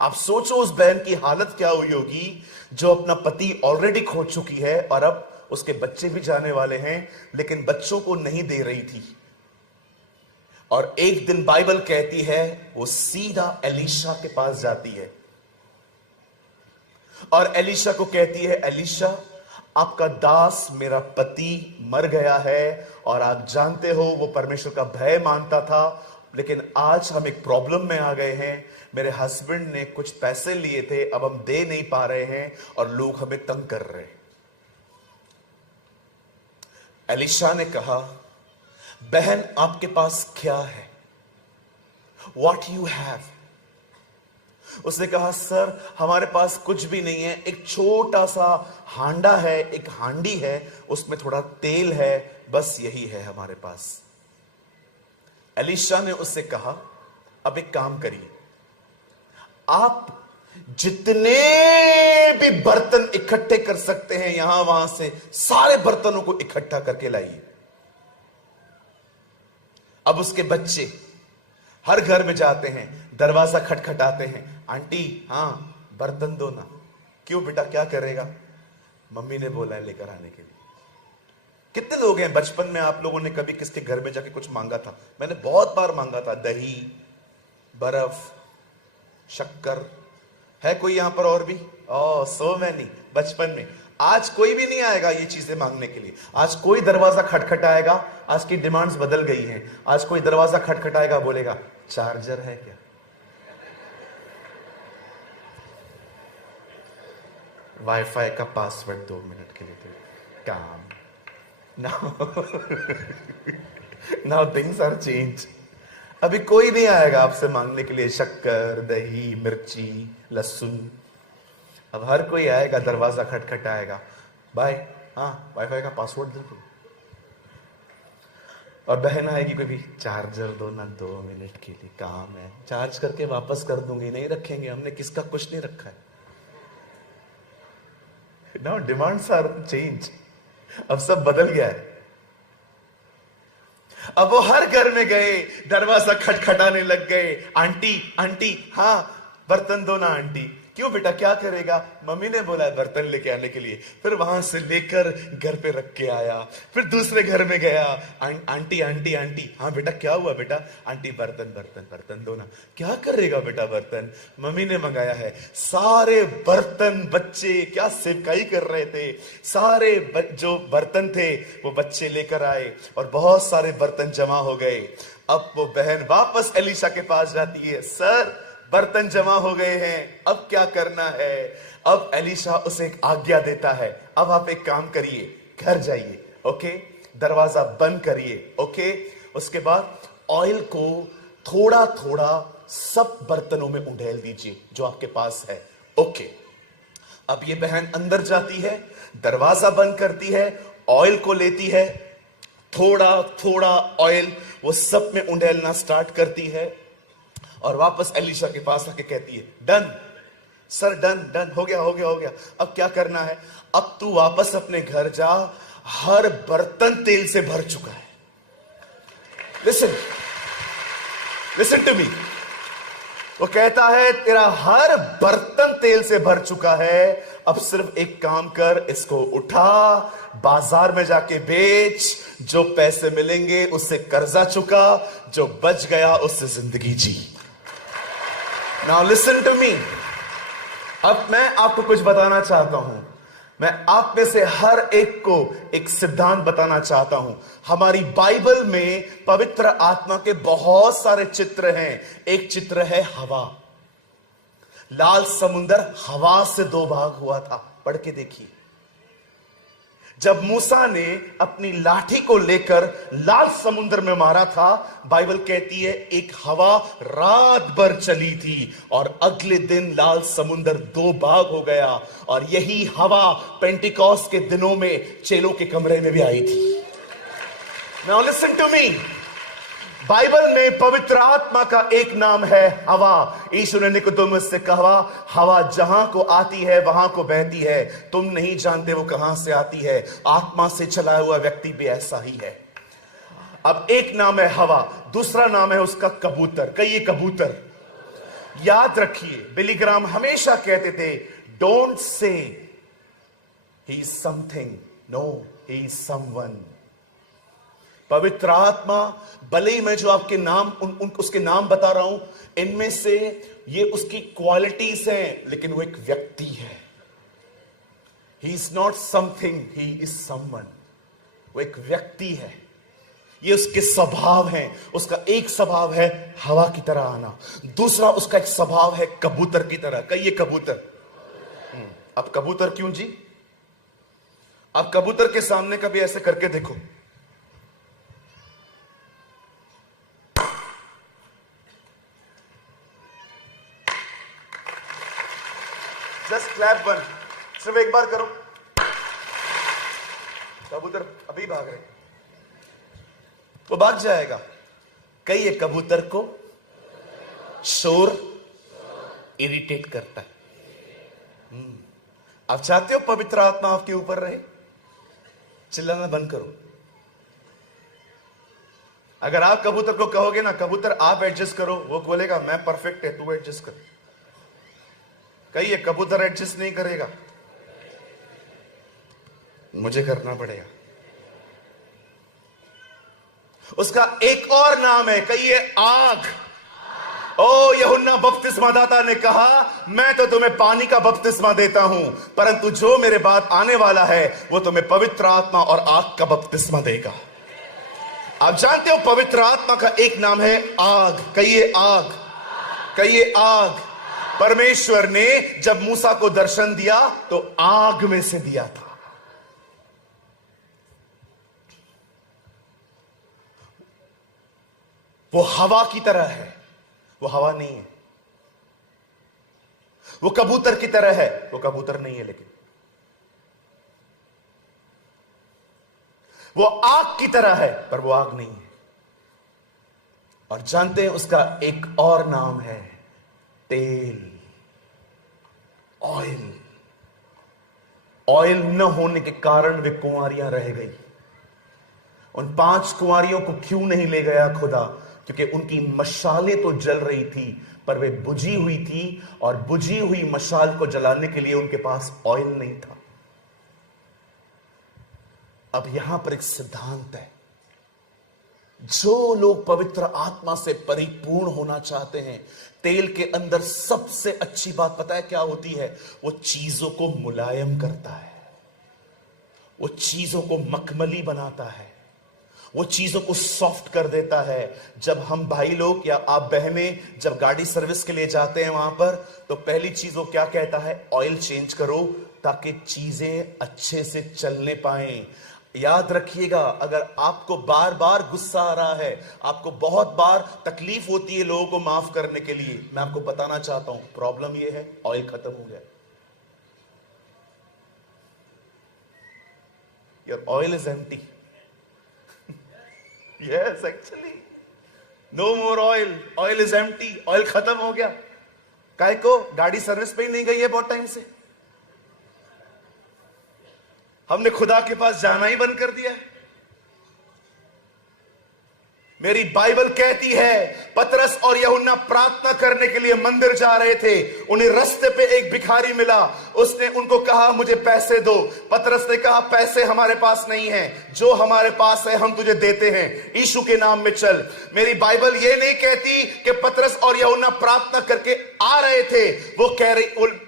आप सोचो उस बहन की हालत क्या हुई होगी जो अपना पति ऑलरेडी खो चुकी है और अब उसके बच्चे भी जाने वाले हैं, लेकिन बच्चों को नहीं दे रही थी। और एक दिन बाइबल कहती है वो सीधा एलीशा के पास जाती है और एलीशा को कहती है, एलीशा आपका दास मेरा पति मर गया है और आप जानते हो वो परमेश्वर का भय मानता था, लेकिन आज हम एक प्रॉब्लम में आ गए हैं। मेरे हस्बैंड ने कुछ पैसे लिए थे, अब हम दे नहीं पा रहे हैं और लोग हमें तंग कर रहे हैं। एलीशा ने कहा, बहन आपके पास क्या है? What you have? उसने कहा, सर हमारे पास कुछ भी नहीं है, एक छोटा सा हांडा है, एक हांडी है, उसमें थोड़ा तेल है, बस यही है हमारे पास। एलीशा ने उससे कहा, अब एक काम करिए, आप जितने भी बर्तन इकट्ठे कर सकते हैं यहां वहां से सारे बर्तनों को इकट्ठा करके लाइए। अब उसके बच्चे हर घर में जाते हैं, दरवाजा खटखटाते हैं, आंटी हां बर्तन दो ना। क्यों बेटा, क्या करेगा? मम्मी ने बोला है लेकर आने के लिए। कितने लोग हैं बचपन में आप लोगों ने कभी किसके घर में जाके कुछ मांगा था? मैंने बहुत बार मांगा था, दही, बर्फ, शक्कर। है कोई यहां पर और भी? ओह सो मैनी, बचपन में। आज कोई भी नहीं आएगा ये चीजें मांगने के लिए। आज कोई दरवाजा खटखटाएगा, आज की डिमांड्स बदल गई हैं। आज कोई दरवाजा खटखटाएगा, बोलेगा चार्जर है क्या? वाईफाई का पासवर्ड 2 मिनट के लिए दे, काम। Now things are change. अभी कोई नहीं आएगा आपसे मांगने के लिए शक्कर, दही, मिर्ची, लहसुन। अब हर कोई आएगा, दरवाजा खटखटाएगा, भाई हाँ वाईफाई का पासवर्ड दे दो। और बहन आएगी, कोई भी चार्जर दो ना, 2 मिनट के लिए काम है, चार्ज करके वापस कर दूंगी। नहीं रखेंगे, हमने किसका कुछ नहीं रखा है। Now demands are change. अब सब बदल गया है। अब वो हर घर में गए, दरवाजा खटखटाने लग गए, आंटी आंटी हाँ बर्तन दो ना आंटी। क्यों बेटा, क्या करेगा? मम्मी ने बोला है बर्तन लेके आने के लिए। फिर वहां से लेकर घर पे रख के आया, फिर दूसरे घर में गया, आंटी आंटी आंटी हाँ बेटा क्या हुआ बेटा? आंटी बर्तन बर्तन बर्तन दो ना। क्या करेगा बेटा बर्तन? मम्मी ने मंगाया है। सारे बर्तन बच्चे क्या सेवकाई कर रहे थे, सारे जो बर्तन थे वो बच्चे लेकर आए और बहुत सारे बर्तन जमा हो गए। अब वो बहन वापस एलीशा के पास जाती है, सर बर्तन जमा हो गए हैं, अब क्या करना है? अब एलीशा उसे एक आज्ञा देता है, अब आप एक काम करिए, घर जाइए, ओके, दरवाजा बंद करिए, ओके। उसके बाद ऑयल को थोड़ा थोड़ा सब बर्तनों में उंडेल दीजिए जो आपके पास है, ओके। अब ये बहन अंदर जाती है, दरवाजा बंद करती है, ऑयल को लेती है, थोड़ा थोड़ा ऑयल वो सब में उंडेलना स्टार्ट करती है और वापस एलीशा के पास आके कहती है, डन सर, डन डन, हो गया हो गया हो गया। अब क्या करना है? अब तू वापस अपने घर जा, हर बर्तन तेल से भर चुका है। Listen listen to me. वो कहता है तेरा हर बर्तन तेल से भर चुका है, अब सिर्फ एक काम कर, इसको उठा, बाजार में जाके बेच, जो पैसे मिलेंगे उससे कर्जा चुका, जो बच गया उससे जिंदगी जी। Now listen to me. अब मैं आपको कुछ बताना चाहता हूं। मैं आप में से हर एक को एक सिद्धांत बताना चाहता हूं। हमारी बाइबल में पवित्र आत्मा के बहुत सारे चित्र हैं। एक चित्र है हवा। लाल समुंदर हवा से 2 भाग हुआ था, पढ़ के देखिए। जब मूसा ने अपनी लाठी को लेकर लाल समुद्र में मारा था, बाइबल कहती है एक हवा रात भर चली थी और अगले दिन लाल समुद्र दो भाग हो गया। और यही हवा पेंटिकॉस्ट के दिनों में चेलों के कमरे में भी आई थी। Now listen to me, Bible में पवित्र आत्मा का एक नाम है हवा। यीशु ने निकोदेमुस से कहा, हवा जहां को आती है वहां को बहती है, तुम नहीं जानते वो कहां से आती है। आत्मा से चला हुआ व्यक्ति भी ऐसा ही है। अब एक नाम है हवा, दूसरा नाम है उसका कबूतर। कहिए कबूतर। याद रखिए, बिली ग्राम हमेशा कहते थे, don't say he is something, no he is someone. पवित्र आत्मा, भले ही मैं जो आपके नाम उसके नाम बता रहा हूं, इनमें से ये उसकी क्वालिटीज हैं, लेकिन वो एक व्यक्ति है। He is not something, he is someone. वो एक व्यक्ति है। ये उसके स्वभाव हैं। उसका एक स्वभाव है हवा की तरह आना, दूसरा उसका एक स्वभाव है कबूतर की तरह। कहिए कबूतर। अब कबूतर क्यों जी? अब कबूतर के सामने कभी ऐसे करके देखो, जस्ट क्लैप वन, सिर्फ एक बार करो। कबूतर अभी भाग रहे, वो भाग जाएगा। कई ये कबूतर को शोर इरिटेट करता है। आप चाहते हो पवित्र आत्मा आपके ऊपर रहे? चिल्लाना बंद करो। अगर आप कबूतर को कहोगे ना, कबूतर आप एडजस्ट करो, वो बोलेगा मैं परफेक्ट है, तू एडजस्ट कर। कहिए कबूतर एडजस्ट नहीं करेगा, मुझे करना पड़ेगा। उसका एक और नाम है, कहिए आग। ओ यूहन्ना बपतिस्मादाता ने कहा, मैं तो तुम्हें पानी का बपतिस्मा देता हूं, परंतु जो मेरे बाद आने वाला है वो तुम्हें पवित्र आत्मा और आग का बपतिस्मा देगा। आप जानते हो पवित्र आत्मा का एक नाम है आग। कहिए आग, कहिए आग। परमेश्वर ने जब मूसा को दर्शन दिया तो आग में से दिया था। वो हवा की तरह है, वो हवा नहीं है। वो कबूतर की तरह है, वो कबूतर नहीं है। लेकिन वो आग की तरह है, पर वो आग नहीं है। और जानते हैं उसका एक और नाम है तेल, ऑयल। ऑयल न होने के कारण वे कुंवारियां रह गई। उन 5 कुंवारियों को क्यों नहीं ले गया खुदा? क्योंकि उनकी मशालें तो जल रही थी, पर वे बुझी हुई थी, और बुझी हुई मशाल को जलाने के लिए उनके पास ऑयल नहीं था। अब यहां पर एक सिद्धांत है, जो लोग पवित्र आत्मा से परिपूर्ण होना चाहते हैं, तेल के अंदर सबसे अच्छी बात पता है क्या होती है? वो चीजों को मुलायम करता है, वो चीजों को मखमली बनाता है, वो चीजों को सॉफ्ट कर देता है। जब हम भाई लोग या आप बहनें जब गाड़ी सर्विस के लिए जाते हैं वहां पर, तो पहली चीज वो क्या कहता है? ऑयल चेंज करो ताकि चीजें अच्छे से चलने पाएं। याद रखिएगा, अगर आपको बार बार गुस्सा आ रहा है, आपको बहुत बार तकलीफ होती है लोगों को माफ करने के लिए, मैं आपको बताना चाहता हूं प्रॉब्लम यह है, ऑयल खत्म हो गया। Your oil is empty. Yes, actually no more oil, oil is empty. Oil खत्म हो गया। काहे को? गाड़ी सर्विस पे ही नहीं गई है बहुत टाइम से। हमने खुदा के पास जाना ही बंद कर दिया है। मेरी बाइबल कहती है पतरस और यूहन्ना प्रार्थना करने के लिए मंदिर जा रहे थे। उन्हें रास्ते पे एक भिखारी मिला, उसने उनको कहा मुझे पैसे दो। पतरस ने कहा पैसे हमारे पास नहीं हैं, जो हमारे पास है हम तुझे देते हैं, यीशु के नाम में चल। मेरी बाइबल ये नहीं कहती कि पतरस और यूहन्ना प्रार्थना करके आ रहे थे, वो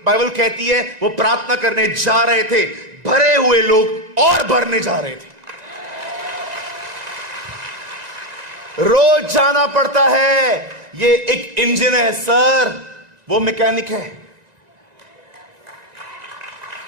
बाइबल कहती है वो प्रार्थना करने जा रहे थे। भरे हुए लोग और भरने जा रहे थे। रोज जाना पड़ता है। ये एक इंजन है सर, वो मैकेनिक है।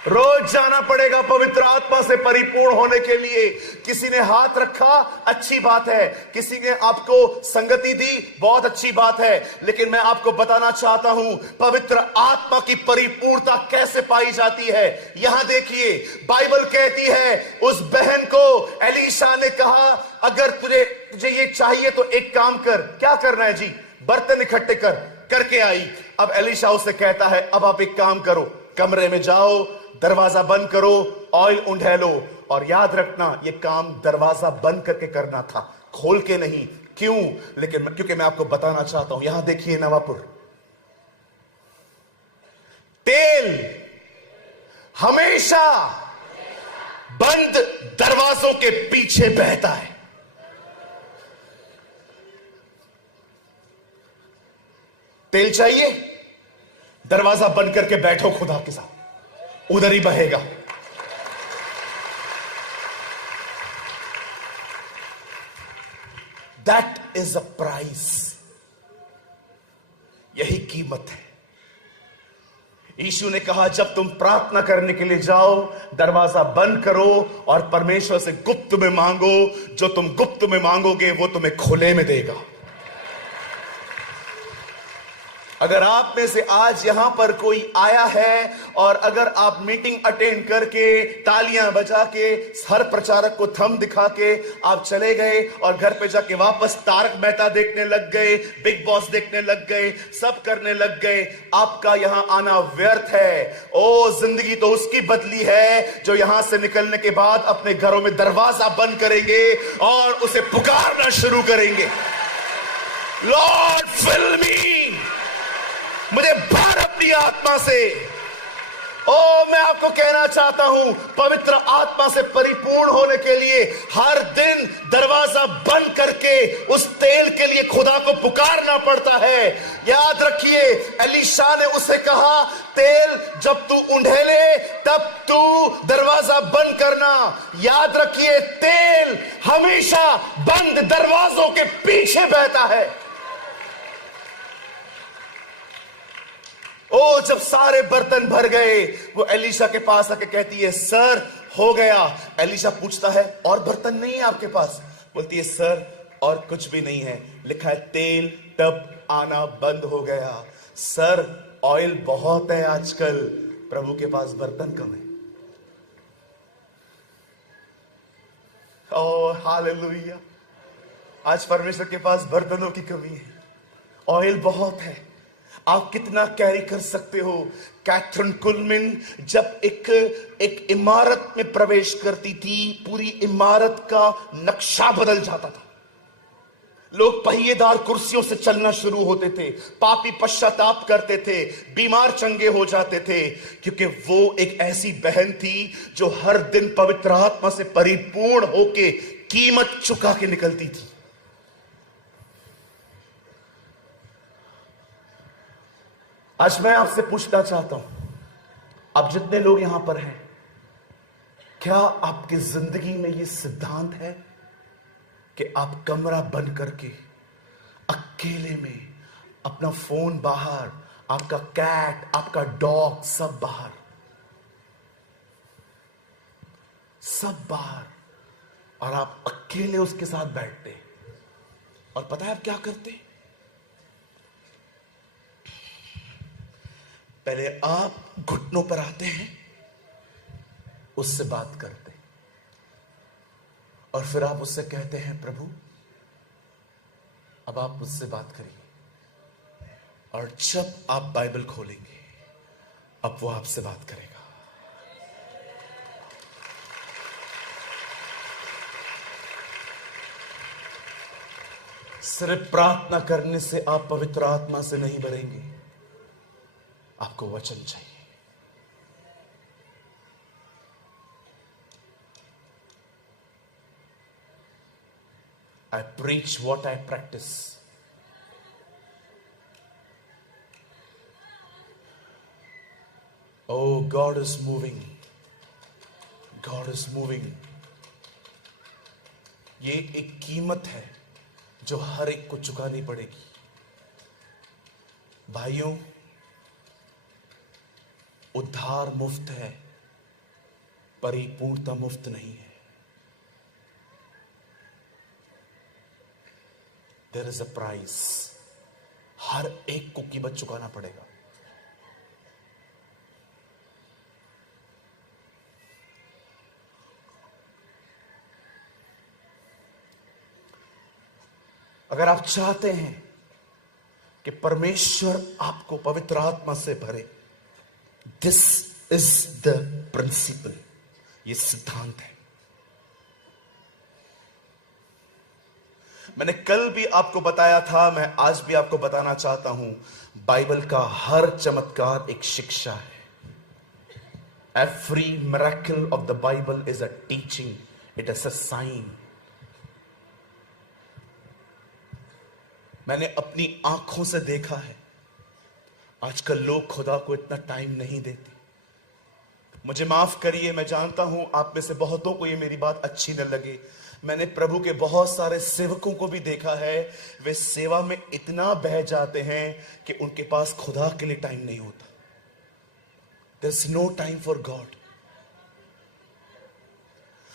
रोज जाना पड़ेगा पवित्र आत्मा से परिपूर्ण होने के लिए। किसी ने हाथ रखा, अच्छी बात है, किसी ने आपको संगति दी, बहुत अच्छी बात है, लेकिन मैं आपको बताना चाहता हूं पवित्र आत्मा की परिपूर्णता कैसे पाई जाती है। यहां देखिए, बाइबल कहती है उस बहन को एलीशा ने कहा, अगर तुझे ये चाहिए तो एक काम कर। क्या करना है जी? बर्तन इकट्ठे करके आई। अब एलीशा उसे कहता है, अब आप एक काम करो, कमरे में जाओ, दरवाजा बंद करो, ऑयल उंडेलो, और याद रखना ये काम दरवाजा बंद करके करना था, खोल के नहीं। क्यों? क्योंकि मैं आपको बताना चाहता हूं। यहां देखिए नवापुर, तेल हमेशा बंद दरवाजों के पीछे बहता है। तेल चाहिए, दरवाजा बंद करके बैठो खुदा के साथ, उधर ही बहेगा। दैट इज अ प्राइस, यही कीमत है। यीशु ने कहा, जब तुम प्रार्थना करने के लिए जाओ, दरवाजा बंद करो और परमेश्वर से गुप्त में मांगो। जो तुम गुप्त में मांगोगे वो तुम्हें खुले में देगा। अगर आप में से आज यहां पर कोई आया है और अगर आप मीटिंग अटेंड करके तालियां बजा के हर प्रचारक को थंब दिखा के आप चले गए और घर पे जाके वापस तारक मेहता देखने लग गए, बिग बॉस देखने लग गए, सब करने लग गए, आपका यहां आना व्यर्थ है। ओ, जिंदगी तो उसकी बदली है जो यहां से निकलने के बाद अपने घरों में दरवाजा बंद करेंगे और उसे पुकारना शुरू करेंगे, लॉर्ड फिल मी, मुझे भर अपनी आत्मा से। ओ, मैं आपको कहना चाहता हूं, पवित्र आत्मा से परिपूर्ण होने के लिए हर दिन दरवाजा बंद करके उस तेल के लिए खुदा को पुकारना पड़ता है। याद रखिए, एलीशा ने उसे कहा, तेल जब तू उंडेले तब तू दरवाजा बंद करना। याद रखिए, तेल हमेशा बंद दरवाजों के पीछे बहता है। ओ, जब सारे बर्तन भर गए, वो एलीशा के पास आके कहती है, सर हो गया। एलीशा पूछता है, और बर्तन नहीं है आपके पास? बोलती है, सर और कुछ भी नहीं है, लिखा है तेल तब आना बंद हो गया। सर, ऑयल बहुत है आजकल, प्रभु के पास बर्तन कम है। ओ हालेलुया, आज परमेश्वर के पास बर्तनों की कमी है, ऑयल बहुत है। आप कितना कैरी कर सकते हो? कैथरीन कुलमिन जब एक इमारत में प्रवेश करती थी, पूरी इमारत का नक्शा बदल जाता था। लोग पहिएदार कुर्सियों से चलना शुरू होते थे, पापी पश्चाताप करते थे, बीमार चंगे हो जाते थे, क्योंकि वो एक ऐसी बहन थी जो हर दिन पवित्र आत्मा से परिपूर्ण होके कीमत चुका के निकलती थी। आज मैं आपसे पूछना चाहता हूं, आप जितने लोग यहां पर हैं, क्या आपकी जिंदगी में यह सिद्धांत है कि आप कमरा बंद करके अकेले में, अपना फोन बाहर, आपका कैट, आपका डॉग सब बाहर, और आप अकेले उसके साथ बैठते, और पता है आप क्या करते? पहले आप घुटनों पर आते हैं, उससे बात करते, और फिर आप उससे कहते हैं, प्रभु अब आप मुझसे बात करिए। और जब आप बाइबल खोलेंगे, अब वो आपसे बात करेगा। सिर्फ प्रार्थना करने से आप पवित्र आत्मा से नहीं भरेंगे, आपको वचन चाहिए। I preach what I practice. Oh, God is moving. God is moving. ये एक कीमत है जो हर एक को चुकानी पड़ेगी। भाइयों, उद्धार मुफ्त है, परिपूर्णता मुफ्त नहीं है। There is a price. हर एक को कीमत चुकाना पड़ेगा। अगर आप चाहते हैं कि परमेश्वर आपको पवित्र आत्मा से भरे, दिस इज द प्रिंसिपल, ये सिद्धांत है। मैंने कल भी आपको बताया था, मैं आज भी आपको बताना चाहता हूं, बाइबल का हर चमत्कार एक शिक्षा है। Every miracle of the Bible is a teaching, it is a sign. मैंने अपनी आंखों से देखा है, आजकल लोग खुदा को इतना टाइम नहीं देते। मुझे माफ करिए, मैं जानता हूं आप में से बहुतों को ये मेरी बात अच्छी न लगे। मैंने प्रभु के बहुत सारे सेवकों को भी देखा है, वे सेवा में इतना बह जाते हैं कि उनके पास खुदा के लिए टाइम नहीं होता। There is no time for God.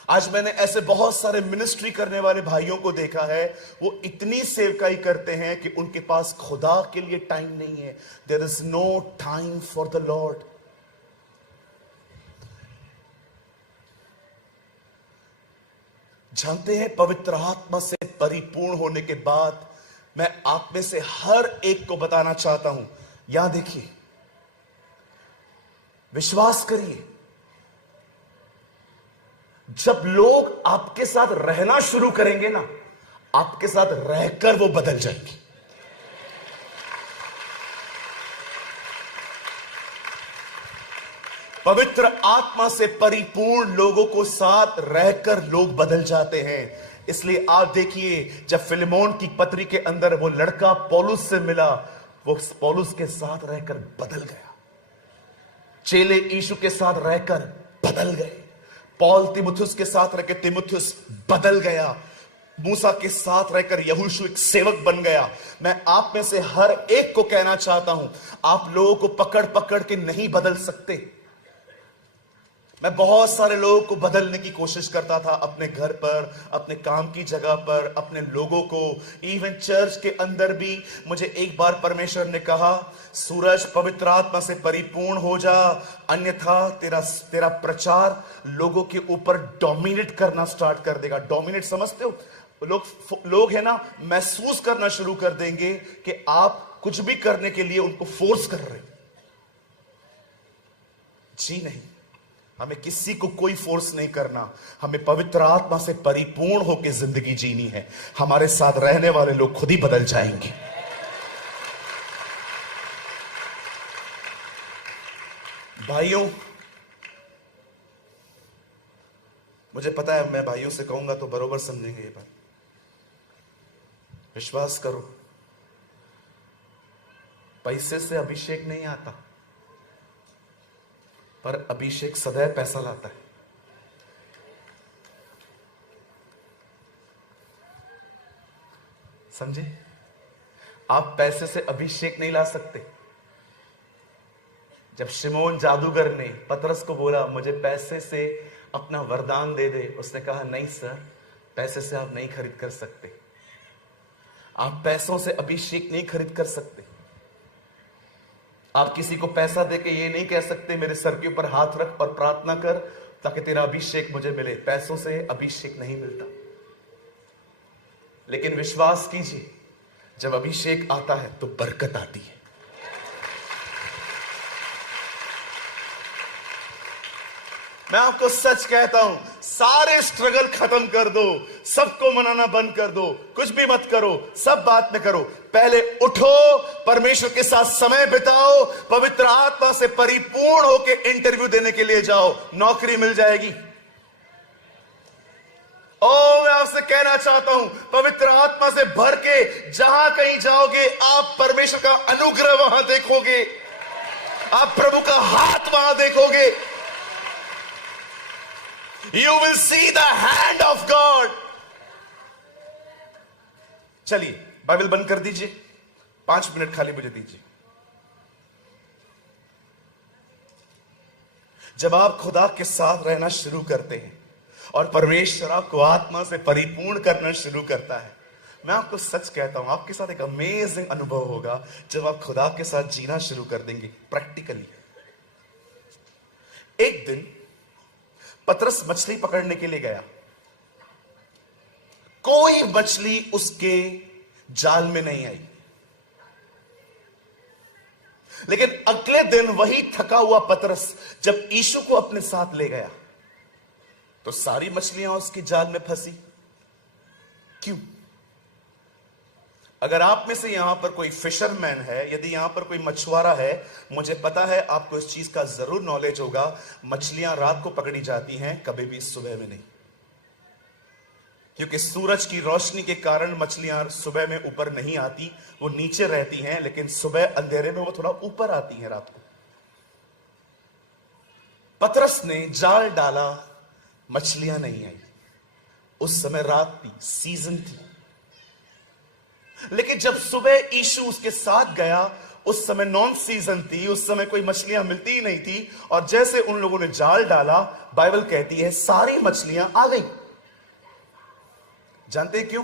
आज मैंने ऐसे बहुत सारे मिनिस्ट्री करने वाले भाइयों को देखा है, वो इतनी सेवकाई करते हैं कि उनके पास खुदा के लिए टाइम नहीं है। There is no time for the Lord. जानते हैं, पवित्र आत्मा से परिपूर्ण होने के बाद मैं आप में से हर एक को बताना चाहता हूं, यहां देखिए, विश्वास करिए, जब लोग आपके साथ रहना शुरू करेंगे ना, आपके साथ रहकर वो बदल जाएंगे। पवित्र आत्मा से परिपूर्ण लोगों को साथ रहकर लोग बदल जाते हैं। इसलिए आप देखिए, जब फिलेमोन की पत्री के अंदर वो लड़का पौलुस से मिला, वो पौलुस के साथ रहकर बदल गया। चेले यीशु के साथ रहकर बदल गए। पौल तिमुथियुस के साथ रहकर तिमुथियुस बदल गया। मूसा के साथ रहकर यहोशू एक सेवक बन गया। मैं आप में से हर एक को कहना चाहता हूं, आप लोगों को पकड़ पकड़ के नहीं बदल सकते। मैं बहुत सारे लोगों को बदलने की कोशिश करता था, अपने घर पर, अपने काम की जगह पर, अपने लोगों को, इवन चर्च के अंदर भी। मुझे एक बार परमेश्वर ने कहा, सूरज पवित्र आत्मा से परिपूर्ण हो जा, अन्यथा तेरा प्रचार लोगों के ऊपर डोमिनेट करना स्टार्ट कर देगा। डोमिनेट समझते हो? लोग है ना, महसूस करना शुरू कर देंगे कि आप कुछ भी करने के लिए उनको फोर्स कर रहे हो। जी नहीं, हमें किसी को कोई फोर्स नहीं करना। हमें पवित्र आत्मा से परिपूर्ण होकर जिंदगी जीनी है। हमारे साथ रहने वाले लोग खुद ही बदल जाएंगे। भाइयों, मुझे पता है मैं भाइयों से कहूंगा तो बरोबर समझेंगे ये बात। विश्वास करो, पैसे से अभिषेक नहीं आता, पर अभिषेक सदैव पैसा लाता है। समझे? आप पैसे से अभिषेक नहीं ला सकते। जब शिमोन जादूगर ने पतरस को बोला, मुझे पैसे से अपना वरदान दे दे, उसने कहा, नहीं सर, पैसे से आप नहीं खरीद कर सकते। आप पैसों से अभिषेक नहीं खरीद कर सकते। आप किसी को पैसा देके ये नहीं कह सकते, मेरे सर के ऊपर हाथ रख और प्रार्थना कर ताकि तेरा अभिषेक मुझे मिले। पैसों से अभिषेक नहीं मिलता। लेकिन विश्वास कीजिए, जब अभिषेक आता है तो बरकत आती है। मैं आपको सच कहता हूं, सारे स्ट्रगल खत्म कर दो, सबको मनाना बंद कर दो, कुछ भी मत करो, सब बात में करो। पहले उठो, परमेश्वर के साथ समय बिताओ, पवित्र आत्मा से परिपूर्ण होकर इंटरव्यू देने के लिए जाओ, नौकरी मिल जाएगी। मैं आपसे कहना चाहता हूं, पवित्र आत्मा से भर के जहां कहीं जाओगे, आप परमेश्वर का अनुग्रह वहां देखोगे, आप प्रभु का हाथ वहां देखोगे। You will see the hand of God. चलिए, बाइबल बंद कर दीजिए, 5 मिनट खाली मुझे दीजिए। जब आप खुदा के साथ रहना शुरू करते हैं और परमेश्वर आपको आत्मा से परिपूर्ण करना शुरू करता है, मैं आपको सच कहता हूं, आपके साथ एक अमेजिंग अनुभव होगा जब आप खुदा के साथ जीना शुरू कर देंगे प्रैक्टिकली। एक दिन पतरस मछली पकड़ने के लिए गया। कोई मछली उसके जाल में नहीं आई, लेकिन अगले दिन वही थका हुआ पतरस जब यीशु को अपने साथ ले गया तो सारी मछलियां उसके जाल में फंसी। क्यों? अगर आप में से यहां पर कोई फिशरमैन है, यदि यहां पर कोई मछुआरा है, मुझे पता है आपको इस चीज का जरूर नॉलेज होगा। मछलियां रात को पकड़ी जाती हैं, कभी भी सुबह में नहीं, क्योंकि सूरज की रोशनी के कारण मछलियां सुबह में ऊपर नहीं आती, वो नीचे रहती हैं, लेकिन सुबह अंधेरे में वो थोड़ा ऊपर आती हैं रात को। पतरस ने जाल डाला, मछलियां नहीं आई। उस समय रात थी, सीजन थी। लेकिन जब सुबह यीशु उसके साथ गया, उस समय नॉन सीजन थी, उस समय कोई मछलियां मिलती ही नहीं थी। और जैसे उन लोगों ने जाल डाला, बाइबल कहती है सारी मछलियां आ गई। जानते हैं क्यों?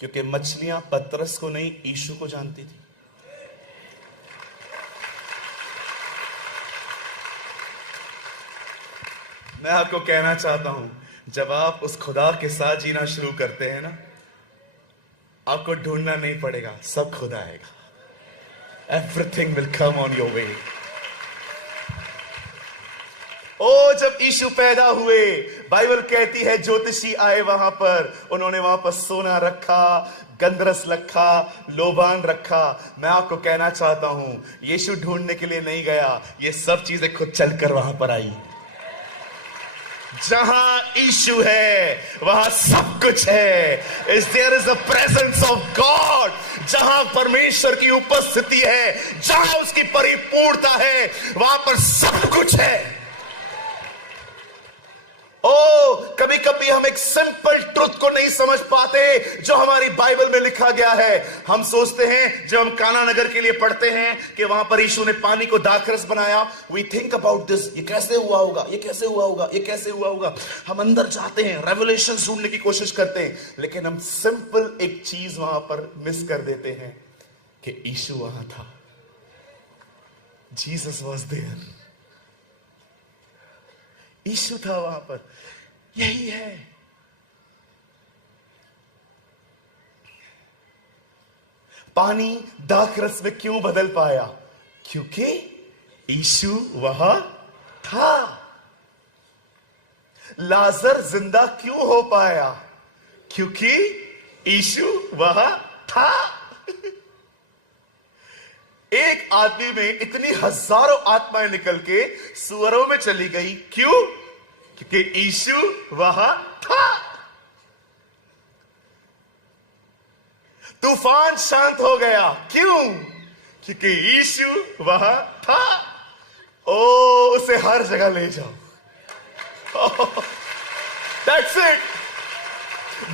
क्योंकि मछलियां पतरस को नहीं, यीशु को जानती थी। मैं आपको कहना चाहता हूं, जब आप उस खुदा के साथ जीना शुरू करते हैं ना, आपको ढूंढना नहीं पड़ेगा, सब खुद आएगा। Everything will come on your way. ओ जब यीशु पैदा हुए, बाइबल कहती है ज्योतिषी आए वहां पर, उन्होंने वहां पर सोना रखा, गंधरस रखा, लोबान रखा। मैं आपको कहना चाहता हूं, यीशु ढूंढने के लिए नहीं गया, ये सब चीजें खुद चलकर वहां पर आई। जहां यीशु है वहां सब कुछ है। There is a presence of God. जहां परमेश्वर की उपस्थिति है, जहां उसकी परिपूर्णता है, वहां पर सब कुछ है। ओ कभी कभी हम एक सिंपल ट्रुथ को नहीं समझ पाते जो हमारी बाइबल में लिखा गया है। हम सोचते हैं, जब हम काना नगर के लिए पढ़ते हैं कि वहां पर यीशु ने पानी को दाखरस बनाया, वी थिंक अबाउट दिस, ये कैसे हुआ होगा, ये कैसे हुआ होगा, ये कैसे हुआ होगा। हम अंदर जाते हैं, रेवलेशन ढूंढने की कोशिश करते हैं, लेकिन हम सिंपल एक चीज वहां पर मिस कर देते हैं कि यीशु वहां था। जीसस वाज देयर, यीशु था वहां पर। यही है, पानी दाखरस में क्यों बदल पाया? क्योंकि यीशु वहां था। लाजर जिंदा क्यों हो पाया? क्योंकि यीशु वहां था। एक आदमी में इतनी हजारों आत्माएं निकल के सुअरों में चली गई, क्यों? क्योंकि यीशु वहां था। तूफान शांत हो गया, क्यों? क्योंकि यीशु वहां था। ओ उसे हर जगह ले जाओ। That's it.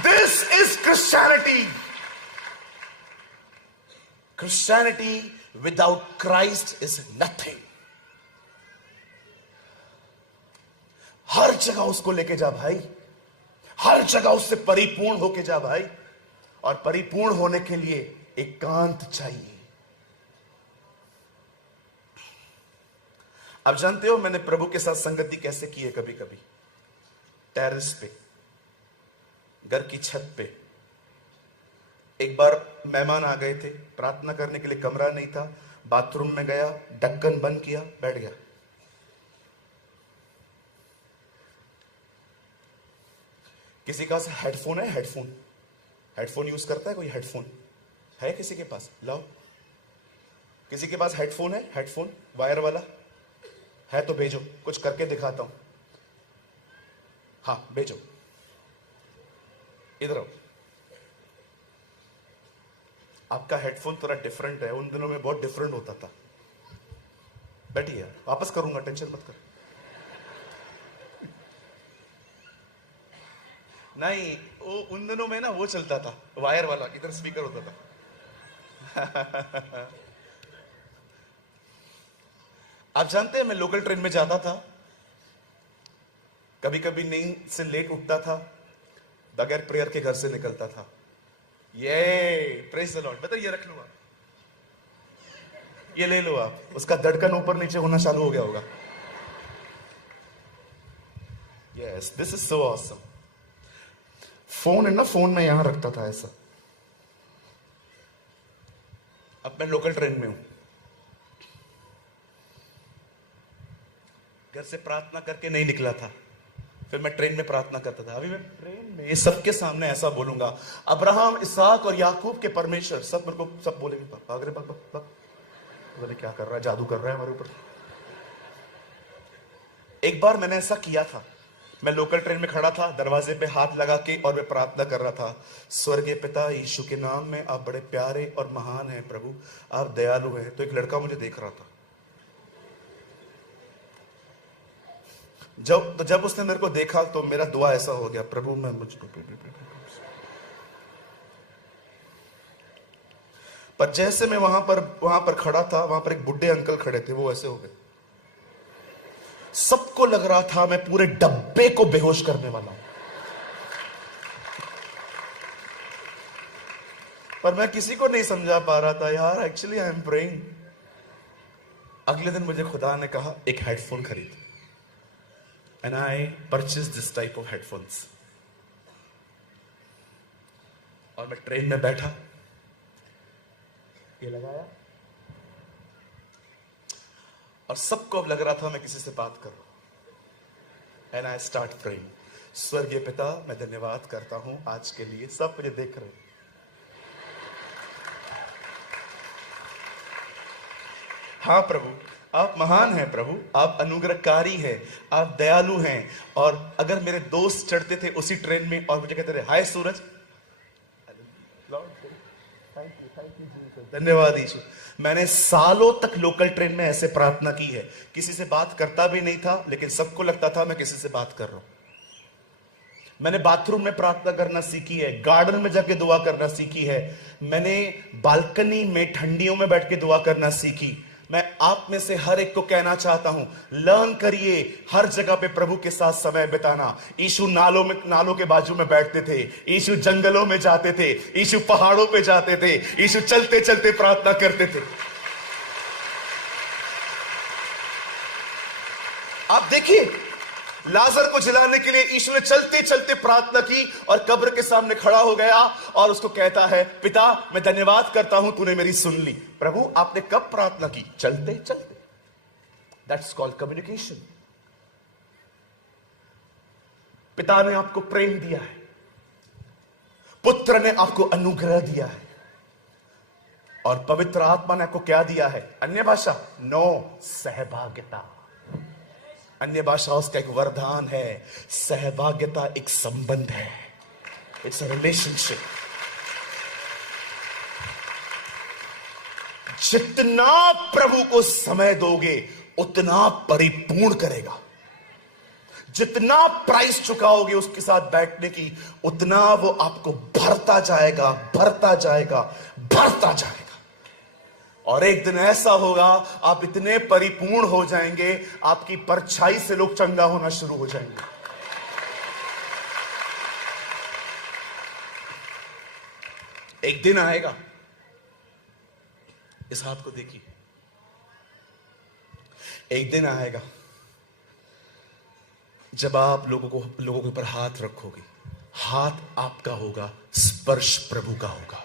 This is Christianity. Christianity without Christ is nothing. हर जगह उसको लेके जा भाई, हर जगह उससे परिपूर्ण होके जा भाई। और परिपूर्ण होने के लिए एकांत चाहिए। आप जानते हो मैंने प्रभु के साथ संगति कैसे की है? कभी कभी टेरेस पे, घर की छत पे। एक बार मेहमान आ गए थे, प्रार्थना करने के लिए कमरा नहीं था, बाथरूम में गया, ढक्कन बंद किया, बैठ गया। किसी का हेडफोन है? हेडफोन यूज करता है कोई? हेडफोन है किसी के पास? लाओ। किसी के पास हेडफोन है? हेडफोन वायर वाला है तो भेजो, कुछ करके दिखाता हूं। हाँ भेजो, इधर आओ। आपका हेडफोन थोड़ा डिफरेंट है, उन दिनों में बहुत डिफरेंट होता था। बैठिए यार, वापस करूंगा, टेंशन मत कर। नहीं, वो उन दिनों में ना वो चलता था वायर वाला, इधर स्पीकर होता था। आप जानते हैं मैं लोकल ट्रेन में जाता था, कभी कभी नींद से लेट उठता था, बगैर प्रेयर के घर से निकलता था। ये प्रेज द लॉर्ड। बताइए, ये रख लो आप, ये ले लो आप, उसका धड़कन ऊपर नीचे होना चालू हो गया होगा। Yes, this is so awesome. Phone है ना, फोन में यहां रखता था ऐसा। अब मैं लोकल ट्रेन में हूं, घर से प्रार्थना करके नहीं निकला था, फिर मैं ट्रेन में प्रार्थना करता था। अभी मैं ट्रेन में सबके सामने ऐसा बोलूंगा, अब्राहम, इसहाक और याकूब के परमेश्वर। सब मेरे को सब बोलेंगे, भाग रे भाग भाग, पता नहीं क्या कर रहा है, जादू कर रहा है हमारे ऊपर। एक बार मैंने ऐसा किया था, मैं लोकल ट्रेन में खड़ा था, दरवाजे पे हाथ लगा के, और मैं प्रार्थना कर रहा था, स्वर्गीय पिता, यीशु के नाम में आप बड़े प्यारे और महान हैं प्रभु, आप दयालु हैं। तो एक लड़का मुझे देख रहा था। जब उसने मेरे को देखा तो मेरा दुआ ऐसा हो गया, प्रभु मैं मुझको। पर जैसे मैं वहां पर खड़ा था, वहां पर एक बुढ़े अंकल खड़े थे, वो ऐसे हो गए। सबको लग रहा था मैं पूरे डब्बे को बेहोश करने वाला हूं, पर मैं किसी को नहीं समझा पा रहा था, यार एक्चुअली आई एम प्रेइंग। अगले दिन मुझे खुदा ने कहा एक हेडफोन खरीद, and I purchase this type of headphones. और मैं ट्रेन में बैठा, ये लगाया, और सबको अब लग रहा था मैं किसी से बात कर रहा हूं। एंड आई स्टार्ट प्रेइंग, स्वर्गीय पिता, मैं धन्यवाद करता हूं आज के लिए। सब मुझे देख रहे हैं। हाँ प्रभु, आप महान हैं प्रभु, आप अनुग्रहकारी हैं, आप दयालु हैं। और अगर मेरे दोस्त चढ़ते थे उसी ट्रेन में और मुझे कहते थे, हाय सूरज, धन्यवाद यीशु। मैंने सालों तक लोकल ट्रेन में ऐसे प्रार्थना की है, किसी से बात करता भी नहीं था, लेकिन सबको लगता था मैं किसी से बात कर रहा हूं। मैंने बाथरूम में प्रार्थना करना सीखी है, गार्डन में जाके दुआ करना सीखी है, मैंने बालकनी में ठंडियों में बैठ के दुआ करना सीखी। मैं आप में से हर एक को कहना चाहता हूं, लर्न करिए हर जगह पे प्रभु के साथ समय बिताना। यीशु नालों के बाजू में बैठते थे, यीशु जंगलों में जाते थे, यीशु पहाड़ों पे जाते थे, यीशु चलते चलते प्रार्थना करते थे। आप देखिए, लाजर को जिलाने के लिए यीशु ने चलते चलते प्रार्थना की और कब्र के सामने खड़ा हो गया और उसको कहता है, पिता मैं धन्यवाद करता हूं, तूने मेरी सुन ली। प्रभु आपने कब प्रार्थना की? चलते चलते। That's called communication. पिता ने आपको प्रेम दिया है, पुत्र ने आपको अनुग्रह दिया है, और पवित्र आत्मा ने आपको क्या दिया है? अन्य भाषा? नो, सहभागिता। अन्य भाषा उसका एक वरदान है, सहभागिता एक संबंध है, इट्स अ रिलेशनशिप। जितना प्रभु को समय दोगे उतना परिपूर्ण करेगा, जितना प्राइस चुकाओगे उसके साथ बैठने की, उतना वो आपको भरता जाएगा, भरता जाएगा, भरता जाएगा। और एक दिन ऐसा होगा, आप इतने परिपूर्ण हो जाएंगे, आपकी परछाई से लोग चंगा होना शुरू हो जाएंगे। एक दिन आएगा, इस हाथ को देखिए, एक दिन आएगा जब आप लोगों के ऊपर हाथ रखोगे, हाथ आपका होगा, स्पर्श प्रभु का होगा।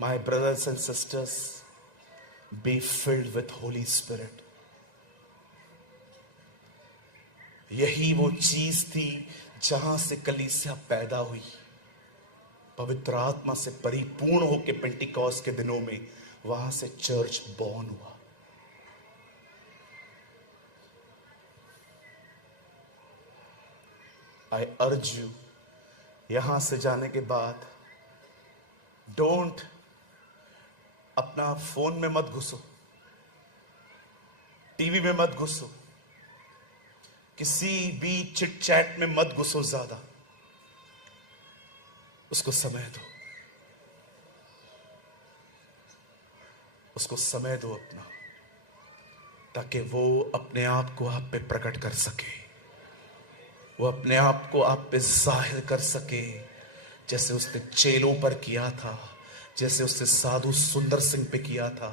My brothers and sisters, be filled with Holy Spirit. यही वो चीज थी जहां से कलीसिया पैदा हुई, पवित्र आत्मा से परिपूर्ण होकर पेंटिकॉस्ट के दिनों में वहां से चर्च बॉर्न हुआ। I urge you, यहां से जाने के बाद डोंट, अपना फोन में मत घुसो, टीवी में मत घुसो, किसी भी चिट चैट में मत घुसो ज्यादा। उसको समय दो, उसको समय दो अपना, ताकि वो अपने आप को आप पे प्रकट कर सके, वो अपने आप को आप पे जाहिर कर सके, जैसे उसने चेलों पर किया था, जैसे उसने साधु सुंदर सिंह पे किया था,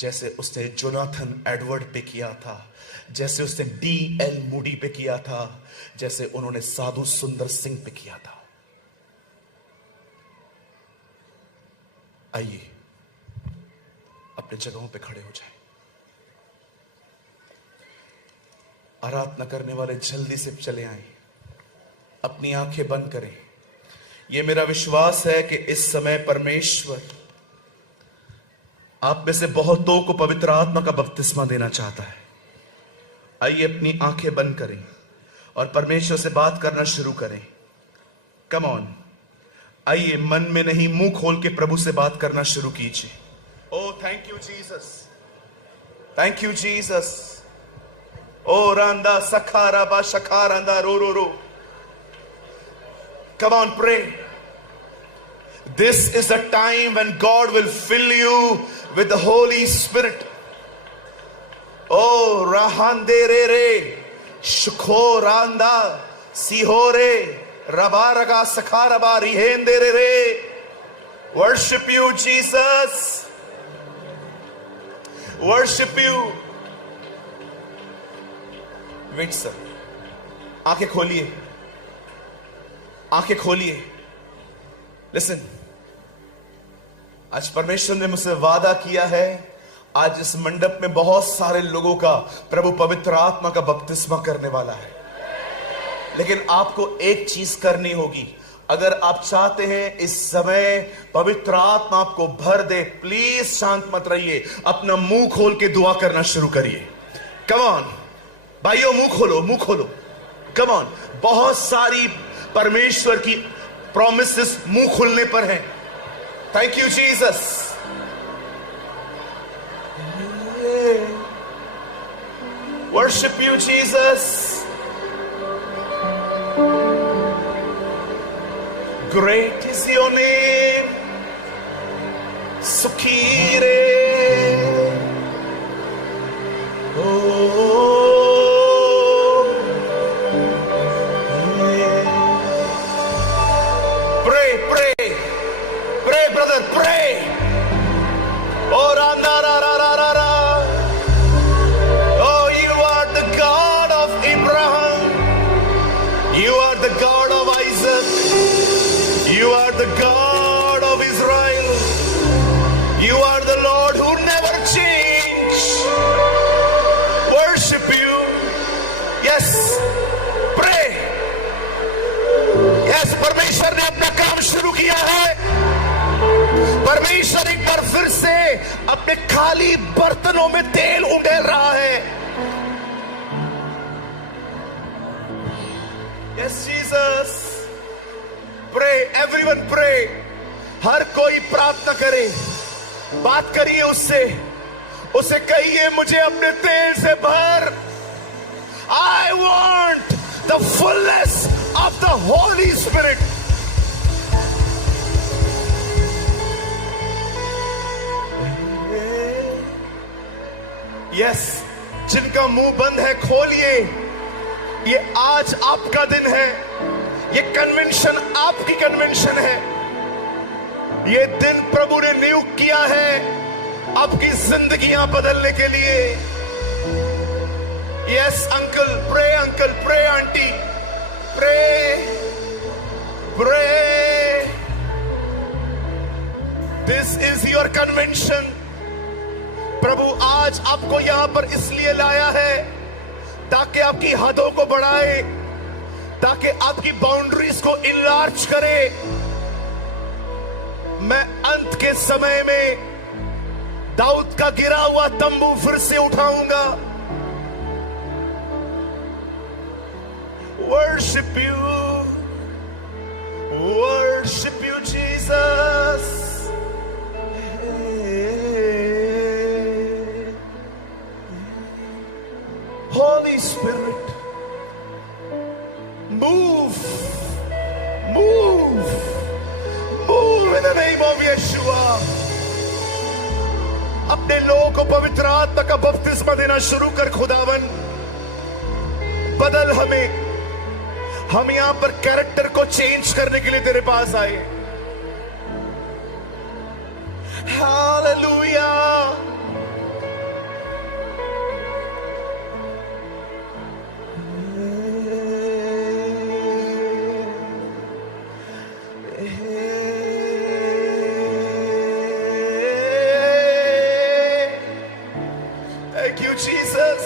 जैसे उसने जोनाथन एडवर्ड पे किया था, जैसे उसने D.L. मूडी पे किया था, जैसे उन्होंने साधु सुंदर सिंह पे किया था। आइए अपने जगहों पे खड़े हो जाएं। आराधना करने वाले जल्दी से चले आएं, अपनी आंखें बंद करें। यह मेरा विश्वास है कि इस समय परमेश्वर आप में से बहुतों को पवित्र आत्मा का बपतिस्मा देना चाहता है। आइए अपनी आंखें बंद करें और परमेश्वर से बात करना शुरू करें। कम ऑन, आइए मन में नहीं मुंह खोल के प्रभु से बात करना शुरू कीजिए। Oh thank you Jesus, thank you Jesus. ओ रांदा सखारा बा शखारांदा रो रो रो। Come on, pray. This is the time when God will fill you with the Holy Spirit. Oh, rahande re re, shukho randa, sihore, rabaraga sakharaba rihende re re. Worship you, Jesus. Worship you. Wait, sir. आंखें खोलिए, आंखें खोलिए। Listen, आज परमेश्वर ने मुझसे वादा किया है, आज इस मंडप में बहुत सारे लोगों का प्रभु पवित्र आत्मा का बपतिस्मा करने वाला है। लेकिन आपको एक चीज करनी होगी। अगर आप चाहते हैं इस समय पवित्र आत्मा आपको भर दे, प्लीज शांत मत रहिए, अपना मुंह खोल के दुआ करना शुरू करिए। कम ऑन भाइयों, मुंह खोलो, मुंह खोलो। कम ऑन, बहुत सारी परमेश्वर की प्रॉमिसेस मुंह खुलने पर हैं। Thank you Jesus. Worship you Jesus. Great is your name, सुखीरे। परमेश्वर ने अपना काम शुरू किया है। परमेश्वर एक बार फिर से अपने खाली बर्तनों में तेल उंडेल रहा है। Yes Jesus. Pray, everyone pray. हर कोई प्रार्थना करे, बात करिए उससे, उसे कहिए मुझे अपने तेल से भर। I want the fullness of the Holy Spirit. Yes, जिनका मुंह बंद है खोलिए। ये आज आपका दिन है, ये कन्वेंशन आपकी कन्वेंशन है। ये दिन प्रभु ने नियुक्त किया है आपकी जिंदगियां बदलने के लिए। Yes uncle pray, aunty pray, this is your convention. प्रभु आज आपको यहां पर इसलिए लाया है ताकि आपकी हदों को बढ़ाए, ताकि आपकी बाउंड्रीज को इनलार्ज करे। मैं अंत के समय में दाऊद का गिरा हुआ तंबू फिर से उठाऊंगा। Worship you Jesus. Holy Spirit, move in the name of Yeshua. अपने लोगों को पवित्र आत्मा का बपतिस्मा देना शुरू कर खुदावन। बदल हमें। हम यहां पर कैरेक्टर को चेंज करने के लिए तेरे पास आए। हालेलुया। Thank you, Jesus.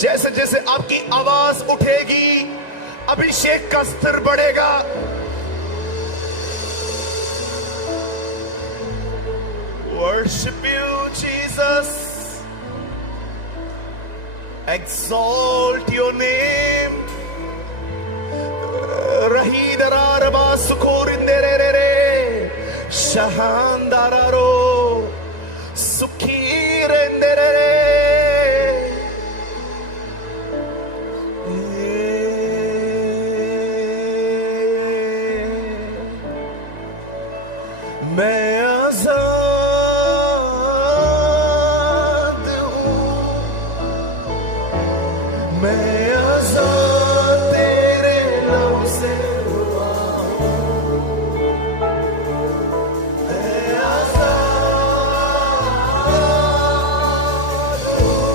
जैसे जैसे आपकी आवाज उठेगी, अभिषेक का स्तर बढ़ेगा। Worship you, Jesus. Exalt your name. Rahi dararaba sukhorindere shahandararo sukhirendere. मैं आजाद हूँ, मैं आजाद तेरे लव से हुआ हूँ। मैं आजाद हूँ,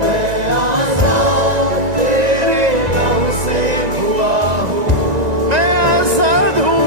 मैं आजाद तेरे लव से हुआ हूँ। मैं आजाद हूँ,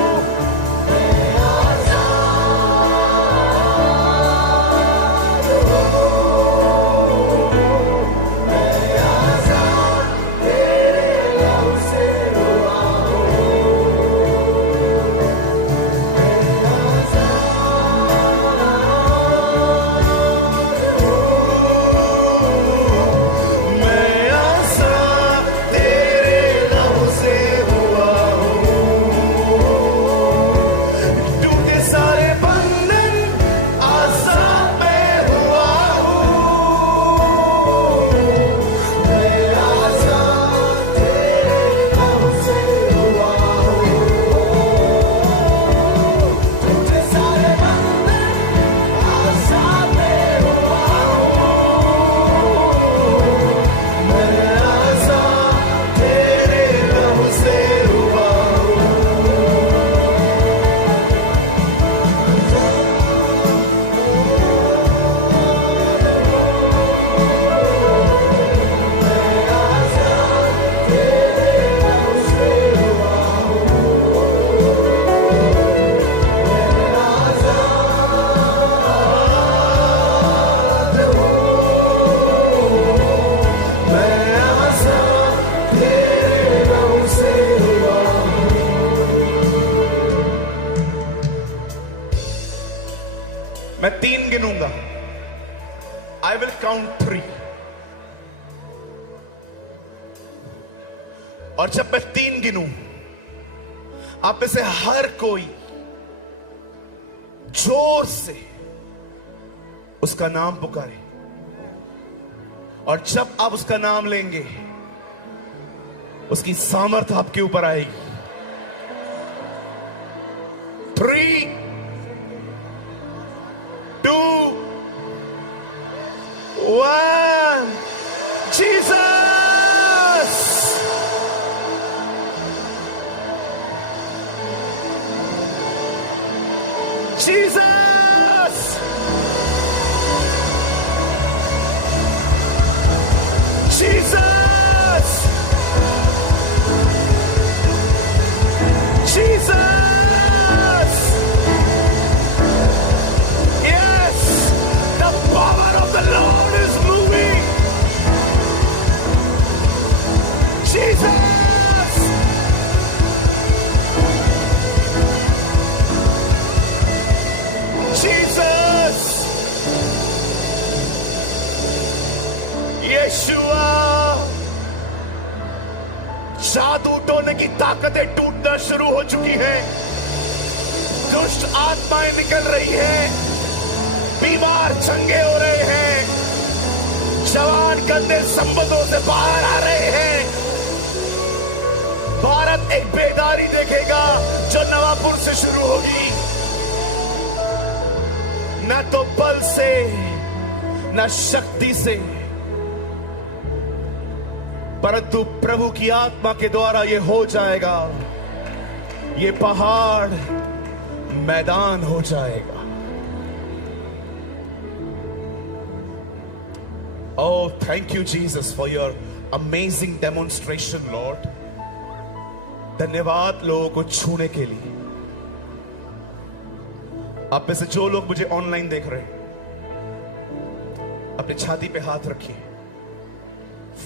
मैं 3 गिनूंगा। I will count 3। और जब मैं 3 गिनूं, आप में से हर कोई जोर से उसका नाम पुकारे। और जब आप उसका नाम लेंगे, उसकी सामर्थ आपके ऊपर आएगी। 3, 2, 1, Jesus! Jesus! Jesus! Jesus! Yes! The power of the Lord is moving! Jesus! Jesus! यीशुआ, जादू टोने की ताकतें टूटना शुरू हो चुकी हैं। दुष्ट आत्माएं निकल रही हैं, बीमार चंगे हो रहे हैं, जवान गंदे संबंधों से बाहर आ रहे हैं। भारत एक बेदारी देखेगा जो नवापुर से शुरू होगी। न तो बल से, न शक्ति से, परंतु प्रभु की आत्मा के द्वारा ये हो जाएगा। ये पहाड़ मैदान हो जाएगा। Oh, thank you, Jesus, for your amazing demonstration, Lord. धन्यवाद लोगों को छूने के लिए। आप में से जो लोग मुझे ऑनलाइन देख रहे हैं, अपने छाती पे हाथ रखिए।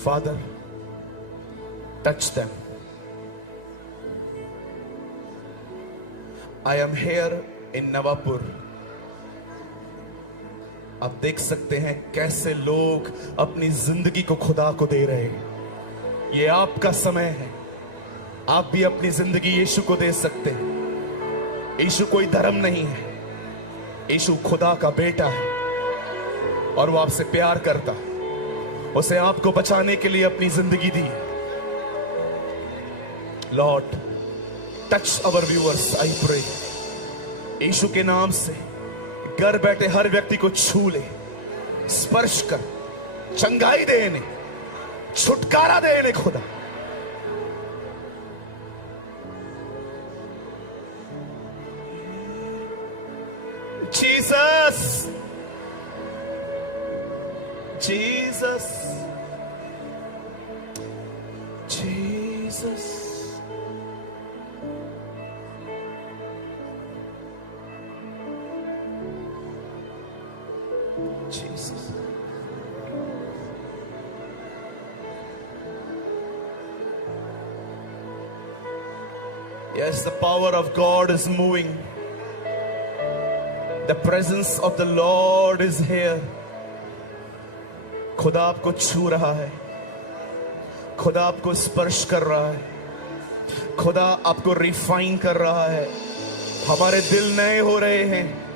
Father, touch them. I am here in Navapur. आप देख सकते हैं कैसे लोग अपनी जिंदगी को खुदा को दे रहे हैं। ये आपका समय है। आप भी अपनी जिंदगी यीशु को दे सकते हैं। यीशु कोई धर्म नहीं है। यीशु खुदा का बेटा है और वो आपसे प्यार करता है। उसे आपको बचाने के लिए अपनी जिंदगी दी है। Lord, touch our viewers, I pray. यीशु के नाम से घर बैठे हर व्यक्ति को छू ले, स्पर्श कर, चंगाई दे इन्हें, छुटकारा दे इन्हें खुदा। Jesus, Jesus, Jesus. Jesus. Yes, the power of God is moving. The presence of the Lord is here. खुदा आपको छू रहा है। खुदा आपको स्पर्श कर रहा है। खुदा आपको रिफाइन कर रहा है। हमारे दिल नए हो रहे हैं।